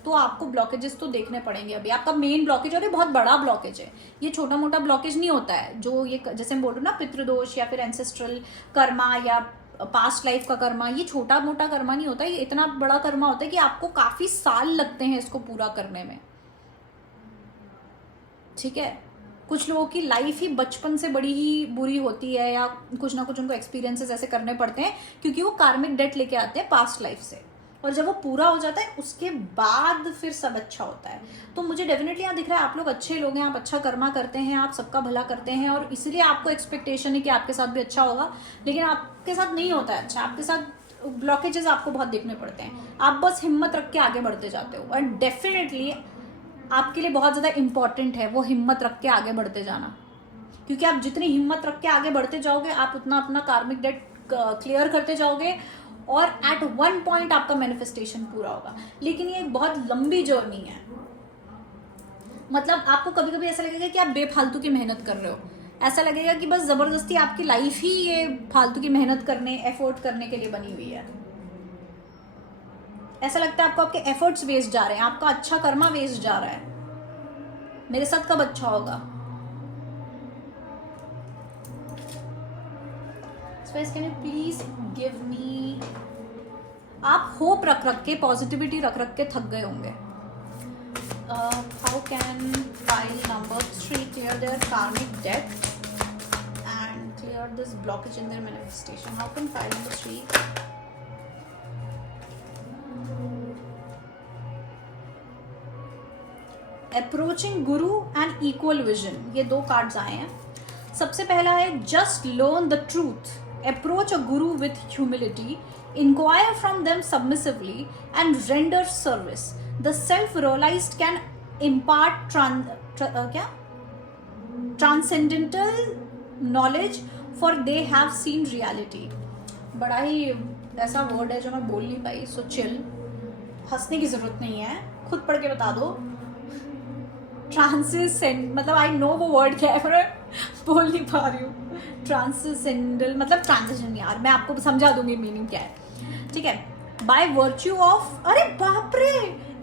तो आपको ब्लॉकेजेस तो देखने पड़ेंगे। अभी आपका मेन ब्लॉकेज, और ये बहुत बड़ा ब्लॉकेज है, ये छोटा मोटा ब्लॉकेज नहीं होता है। जो ये जैसे हम बोल रहे हो ना, पितृदोष या फिर एंसेस्ट्रल कर्मा या पास्ट लाइफ का कर्मा, ये छोटा मोटा कर्मा नहीं होता, ये इतना बड़ा कर्मा होता है कि आपको काफी साल लगते हैं इसको पूरा करने में, ठीक है। कुछ लोगों की लाइफ ही बचपन से बड़ी ही बुरी होती है, या कुछ ना कुछ उनको एक्सपीरियंसेस ऐसे करने पड़ते हैं क्योंकि वो कार्मिक डेट लेके आते हैं पास्ट लाइफ से, और जब वो पूरा हो जाता है उसके बाद फिर सब अच्छा होता है। तो मुझे डेफिनेटली यहाँ दिख रहा है आप लोग अच्छे लोग हैं, आप अच्छा कर्मा करते हैं, आप सबका भला करते हैं, और इसलिए आपको एक्सपेक्टेशन है कि आपके साथ भी अच्छा होगा, लेकिन आपके साथ नहीं होता है अच्छा, आपके साथ ब्लॉकेजेस आपको बहुत देखने पड़ते हैं। आप बस हिम्मत रख के आगे बढ़ते जाते हो, एंड डेफिनेटली आपके लिए बहुत ज़्यादा इंपॉर्टेंट है वो हिम्मत रख के आगे बढ़ते जाना, क्योंकि आप जितनी हिम्मत रख के आगे बढ़ते जाओगे आप उतना अपना कार्मिक डेट क्लियर करते जाओगे, और एट वन पॉइंट आपका मैनिफेस्टेशन पूरा होगा। लेकिन ये एक बहुत लंबी जर्नी है, मतलब आपको कभी कभी ऐसा लगेगा कि आप बेफालतू की मेहनत कर रहे हो, ऐसा लगेगा कि बस जबरदस्ती आपकी लाइफ ही ये फालतू की मेहनत करने, एफर्ट करने के लिए बनी हुई है। ऐसा लगता है आपको आपके एफर्ट्स वेस्ट जा रहे हैं, आपका अच्छा कर्मा वेस्ट जा रहा है, मेरे साथ कब अच्छा होगा। Can you please give me, आप होप रख रख के, पॉजिटिविटी रख रख के थक गए होंगे। How can file number 3 clear their karmic debt and clear this blockage in their manifestation? How can file number 3 approaching guru and equal vision, ये दो कार्ड्स आए हैं। सबसे पहला है just learn the truth, approach a guru with humility, inquire from them submissively and render service, the self realized can impart transcendental knowledge for they have seen reality. बड़ा ही ऐसा वर्ड है जो मैं बोल नहीं पाई, सो चिल, हंसने की जरूरत नहीं है, खुद पढ़ के बता दो। ट्रांसेंड, मतलब आई नो वो वर्ड क्या है पर बोल नहीं पा रही हूँ। ट्रांसेंडल मतलब ट्रांजिशन, यार मैं आपको समझा दूंगी मीनिंग क्या है, ठीक है। बाय वर्च्यू ऑफ, अरे बाप रे,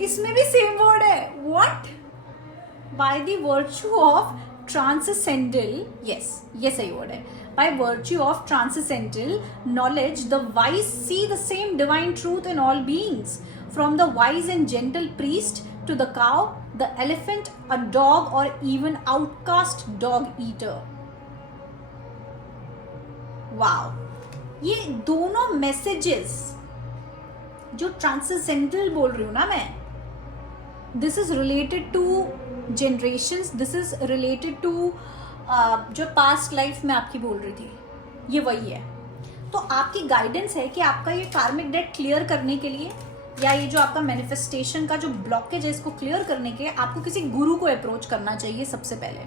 इसमें भी सेम वर्ड है, what? By the virtue of ट्रांसेंडल, yes ये सही वर्ड है। By virtue of transcendental knowledge, the wise see the same divine truth in all beings, from the wise and gentle priest to the cow, the elephant, a dog, or even outcast dog eater. Wow! ये दोनों messages जो transcendental बोल रही हूँ ना मैं, this is related to generations, this is related to जो past life में आपकी बोल रही थी, ये वही है। तो आपकी गाइडेंस है कि आपका ये कार्मिक डेट क्लियर करने के लिए, या ये जो आपका मैनिफेस्टेशन का जो ब्लॉकेज है इसको क्लियर करने के, आपको किसी गुरु को अप्रोच करना चाहिए सबसे पहले,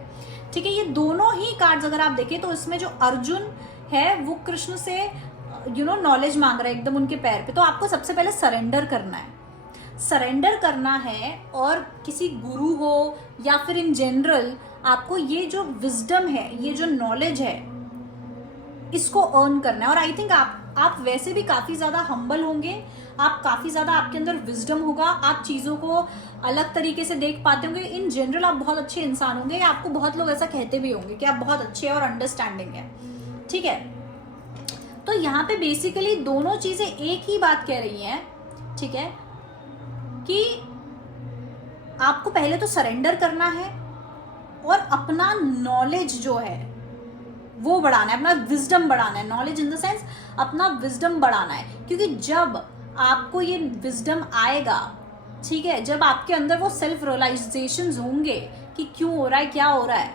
ठीक है। ये दोनों ही कार्ड्स अगर आप देखें तो इसमें जो अर्जुन है वो कृष्ण से नॉलेज मांग रहा है एकदम उनके पैर पे, तो आपको सबसे पहले सरेंडर करना है। सरेंडर करना है और किसी गुरु हो या फिर इन जनरल आपको ये जो विजडम है, ये जो नॉलेज है, इसको अर्न करना है। और आई थिंक आप वैसे भी काफी ज्यादा हम्बल होंगे, आप काफी ज्यादा, आपके अंदर विजडम होगा, आप चीजों को अलग तरीके से देख पाते होंगे। इन जनरल आप बहुत अच्छे इंसान होंगे, आपको बहुत लोग ऐसा कहते भी होंगे कि आप बहुत अच्छे और अंडरस्टैंडिंग है, ठीक है। तो यहाँ पे बेसिकली दोनों चीजें एक ही बात कह रही हैं, ठीक है, कि आपको पहले तो सरेंडर करना है और अपना नॉलेज जो है वो बढ़ाना है, अपना विजडम बढ़ाना है। नॉलेज इन द सेंस अपना विजडम बढ़ाना है, क्योंकि जब आपको ये विजडम आएगा, ठीक है, जब आपके अंदर वो सेल्फ रियलाइजेशंस होंगे कि क्यों हो रहा है, क्या हो रहा है,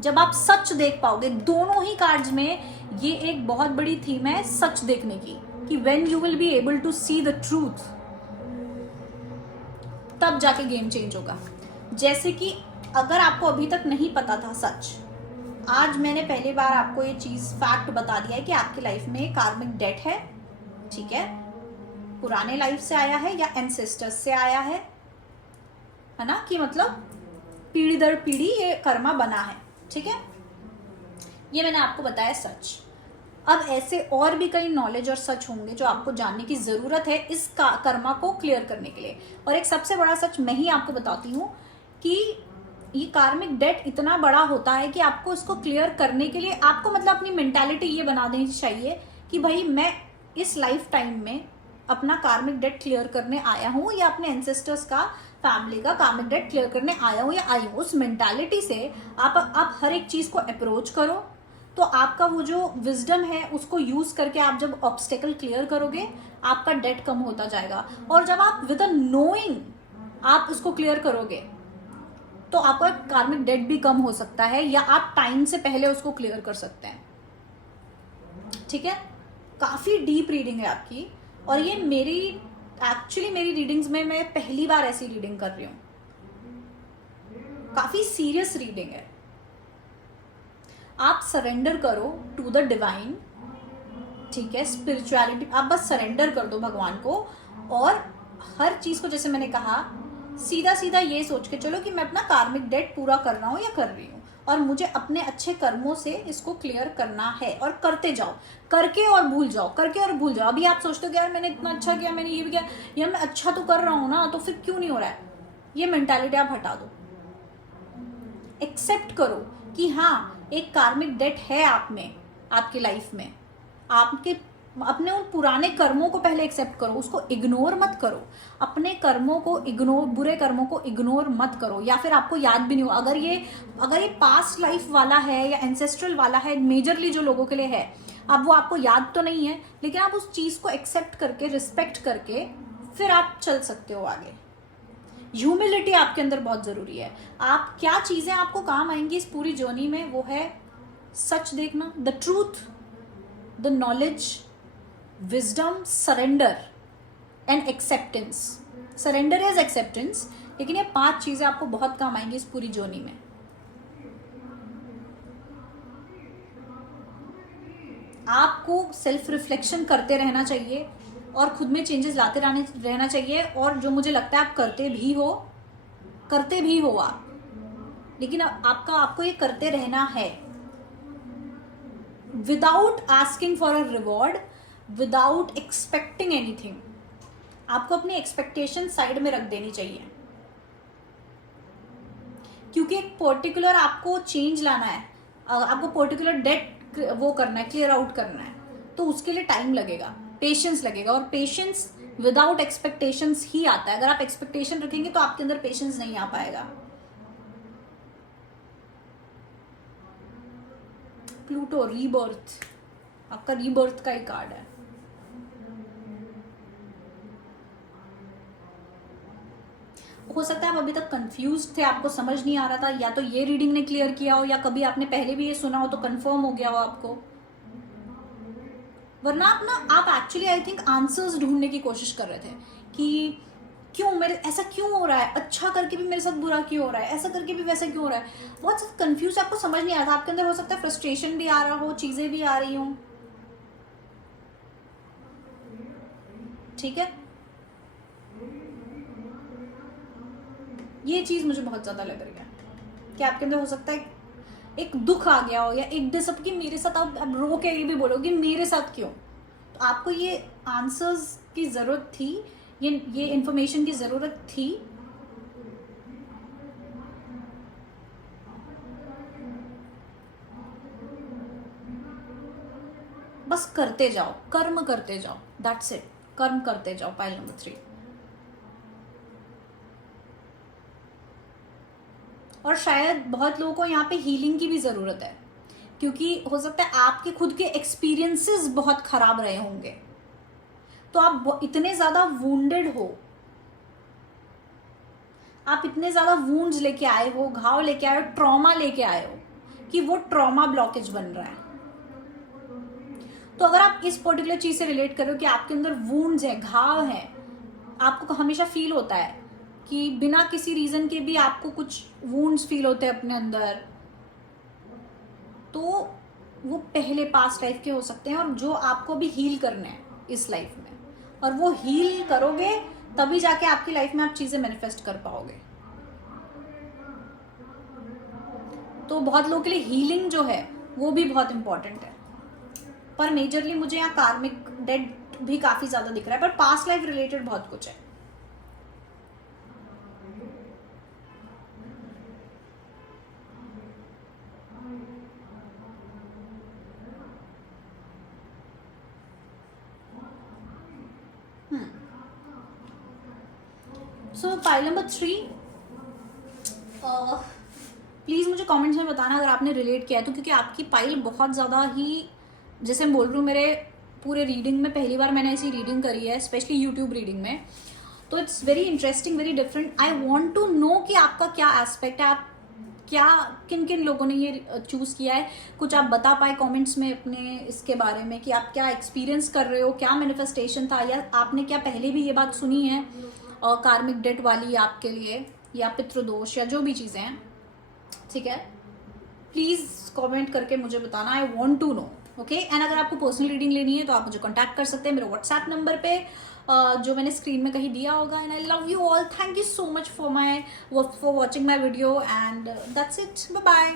जब आप सच देख पाओगे। दोनों ही कार्ड्स में ये एक बहुत बड़ी थीम है सच देखने की, कि when you will be able to see the truth, तब जाके गेम चेंज होगा। जैसे कि अगर आपको अभी तक नहीं पता था सच, आज मैंने पहली बार आपको ये चीज फैक्ट बता दिया है कि आपकी लाइफ में कार्मिक डेट है, ठीक है, पुराने लाइफ से आया है या एंसेस्टर्स से आया है ना, कि मतलब पीढ़ी दर पीढ़ी ये कर्मा बना है, ठीक है। ये मैंने आपको बताया सच। अब ऐसे और भी कई नॉलेज और सच होंगे जो आपको जानने की जरूरत है इस कर्मा को क्लियर करने के लिए। और एक सबसे बड़ा सच मैं ही आपको बताती हूँ कि ये कार्मिक डेट इतना बड़ा होता है कि आपको इसको क्लियर करने के लिए आपको मतलब अपनी मेंटालिटी ये बना देनी चाहिए कि भाई मैं इस लाइफ टाइम में अपना कार्मिक डेट क्लियर करने आया हूँ, या अपने एंसेस्टर्स का, फैमिली का कार्मिक डेट क्लियर करने आया हूँ या आई हूँ। उस मेंटालिटी से आप हर एक चीज को अप्रोच करो, तो आपका वो जो विजडम है उसको यूज करके आप जब ऑब्स्टेकल क्लियर करोगे, आपका डेट कम होता जाएगा। और जब आप विद अ नोइंग आप उसको क्लियर करोगे, तो आपका कार्मिक डेट भी कम हो सकता है, या आप टाइम से पहले उसको क्लियर कर सकते हैं, ठीक है। काफी डीप रीडिंग है आपकी, और ये मेरी रीडिंग्स में मैं पहली बार ऐसी रीडिंग कर रही हूं। काफी सीरियस रीडिंग है। आप सरेंडर करो टू द डिवाइन, ठीक है, स्पिरिचुअलिटी, आप बस सरेंडर कर दो भगवान को। और हर चीज को, जैसे मैंने कहा, सीधा सीधा ये सोच के चलो कि मैं अपना कार्मिक डेट पूरा कर रहा हूं या कर रही हूं, और मुझे अपने अच्छे कर्मों से इसको क्लियर करना है। और करते जाओ, करके और भूल जाओ, करके और भूल जाओ। अभी आप सोचते हो कि यार मैंने इतना अच्छा किया, मैंने ये भी किया, यार मैं अच्छा तो कर रहा हूं ना, तो फिर क्यों नहीं हो रहा है, ये मेंटालिटी आप हटा दो। एक्सेप्ट करो कि हाँ, एक कार्मिक डेट है आप में, आपकी लाइफ में। आपके अपने उन पुराने कर्मों को पहले एक्सेप्ट करो, उसको इग्नोर मत करो। अपने कर्मों को इग्नोर, बुरे कर्मों को इग्नोर मत करो, या फिर आपको याद भी नहीं हो। अगर ये पास्ट लाइफ वाला है या एंसेस्ट्रल वाला है, मेजरली जो लोगों के लिए है, अब वो आपको याद तो नहीं है, लेकिन आप उस चीज को एक्सेप्ट करके, रिस्पेक्ट करके फिर आप चल सकते हो आगे। ह्यूमिलिटी आपके अंदर बहुत जरूरी है। आप क्या चीजें आपको काम आएंगी इस पूरी जर्नी में, वो है सच देखना, the truth, the knowledge, wisdom, surrender and acceptance. Surrender is acceptance, लेकिन ये 5 चीजें आपको बहुत काम आएंगी इस पूरी जर्नी में। आपको सेल्फ रिफ्लेक्शन करते रहना चाहिए और खुद में चेंजेस लाते रहना चाहिए। और जो मुझे लगता है आप करते भी हो आप, लेकिन आपको ये करते रहना है without asking for a reward, without expecting anything. आपको अपनी एक्सपेक्टेशन साइड में रख देनी चाहिए, क्योंकि एक पर्टिकुलर आपको चेंज लाना है, आपको पर्टिकुलर डेट वो करना है, क्लियर आउट करना है, तो उसके लिए टाइम लगेगा, पेशेंस लगेगा। और पेशेंस विदाउट एक्सपेक्टेशंस ही आता है। अगर आप एक्सपेक्टेशन रखेंगे तो आपके अंदर पेशेंस नहीं आ पाएगा। प्लूटो रीबर्थ, आपका रीबर्थ का ही कार्ड है। हो सकता है आप अभी तक कंफ्यूज थे, आपको समझ नहीं आ रहा था, या तो ये रीडिंग ने क्लियर किया हो, या कभी आपने पहले भी ये सुना हो तो कंफर्म हो गया हो आपको। वरना आप एक्चुअली आई थिंक आंसर्स ढूंढने की कोशिश कर रहे थे कि क्यों मेरे ऐसा क्यों हो रहा है, अच्छा करके भी मेरे साथ बुरा क्यों हो रहा है, ऐसा करके भी वैसा क्यों हो रहा है। बहुत कंफ्यूज, आपको समझ नहीं आ रहा था। आपके अंदर हो सकता है फ्रस्ट्रेशन भी आ रहा हो, चीजें भी आ रही हों, ठीक है। ये चीज मुझे बहुत ज्यादा लग रही है कि आपके अंदर हो सकता है एक दुख आ गया हो या एक डिसअप कि मेरे साथ, आप अब रो के ये भी बोलोगे मेरे साथ क्यों। तो आपको ये आंसर्स की जरूरत थी, ये इंफॉर्मेशन की जरूरत थी। बस करते जाओ, कर्म करते जाओ, दैट्स इट, कर्म करते जाओ। Pile number 3। और शायद बहुत लोगों को यहाँ पे हीलिंग की भी जरूरत है, क्योंकि हो सकता है आपके खुद के एक्सपीरियंसेस बहुत खराब रहे होंगे, तो आप इतने ज्यादा वुंडेड हो, आप इतने ज्यादा वूंड्स लेके आए हो, घाव लेके आए हो, ट्रॉमा लेके आए हो कि वो ट्रॉमा ब्लॉकेज बन रहा है। तो अगर आप इस पर्टिकुलर चीज से रिलेट करो कि आपके अंदर वूंड्स है, घाव है, आपको हमेशा फील होता है कि बिना किसी रीजन के भी आपको कुछ वूंड्स फील होते हैं अपने अंदर, तो वो पहले पास्ट लाइफ के हो सकते हैं और जो आपको भी हील करने हैं इस लाइफ में, और वो हील करोगे तभी जाके आपकी लाइफ में आप चीजें मैनिफेस्ट कर पाओगे। तो बहुत लोगों के लिए हीलिंग जो है वो भी बहुत इंपॉर्टेंट है, पर मेजरली मुझे यहाँ कार्मिक डेड भी काफी ज्यादा दिख रहा है, पर पास्ट लाइफ रिलेटेड बहुत कुछ है। सो पाइल नंबर 3, प्लीज मुझे कमेंट्स में बताना अगर आपने रिलेट किया है तो, क्योंकि आपकी पाइल बहुत ज्यादा ही, जैसे मैं बोल रही हूँ, मेरे पूरे रीडिंग में पहली बार मैंने ऐसी रीडिंग करी है, स्पेशली यूट्यूब रीडिंग में, तो it's very interesting, very different. I want to know कि आपका क्या एस्पेक्ट है, आप क्या, किन किन लोगों ने ये चूज किया है, कुछ आप बता पाए कमेंट्स में अपने इसके बारे में कि आप क्या एक्सपीरियंस कर रहे हो, क्या मैनिफेस्टेशन था, या आपने क्या पहले भी ये बात सुनी है कार्मिक डेट वाली आपके लिए, या पितृदोष, या जो भी चीजें हैं, ठीक है। प्लीज कमेंट करके मुझे बताना, I want to know, okay. And अगर आपको पर्सनल रीडिंग लेनी है तो आप मुझे कॉन्टैक्ट कर सकते हैं मेरे व्हाट्सएप नंबर पे, जो मैंने स्क्रीन में कहीं दिया होगा। And I love you all, thank you so much for watching my video, and that's it, bye bye.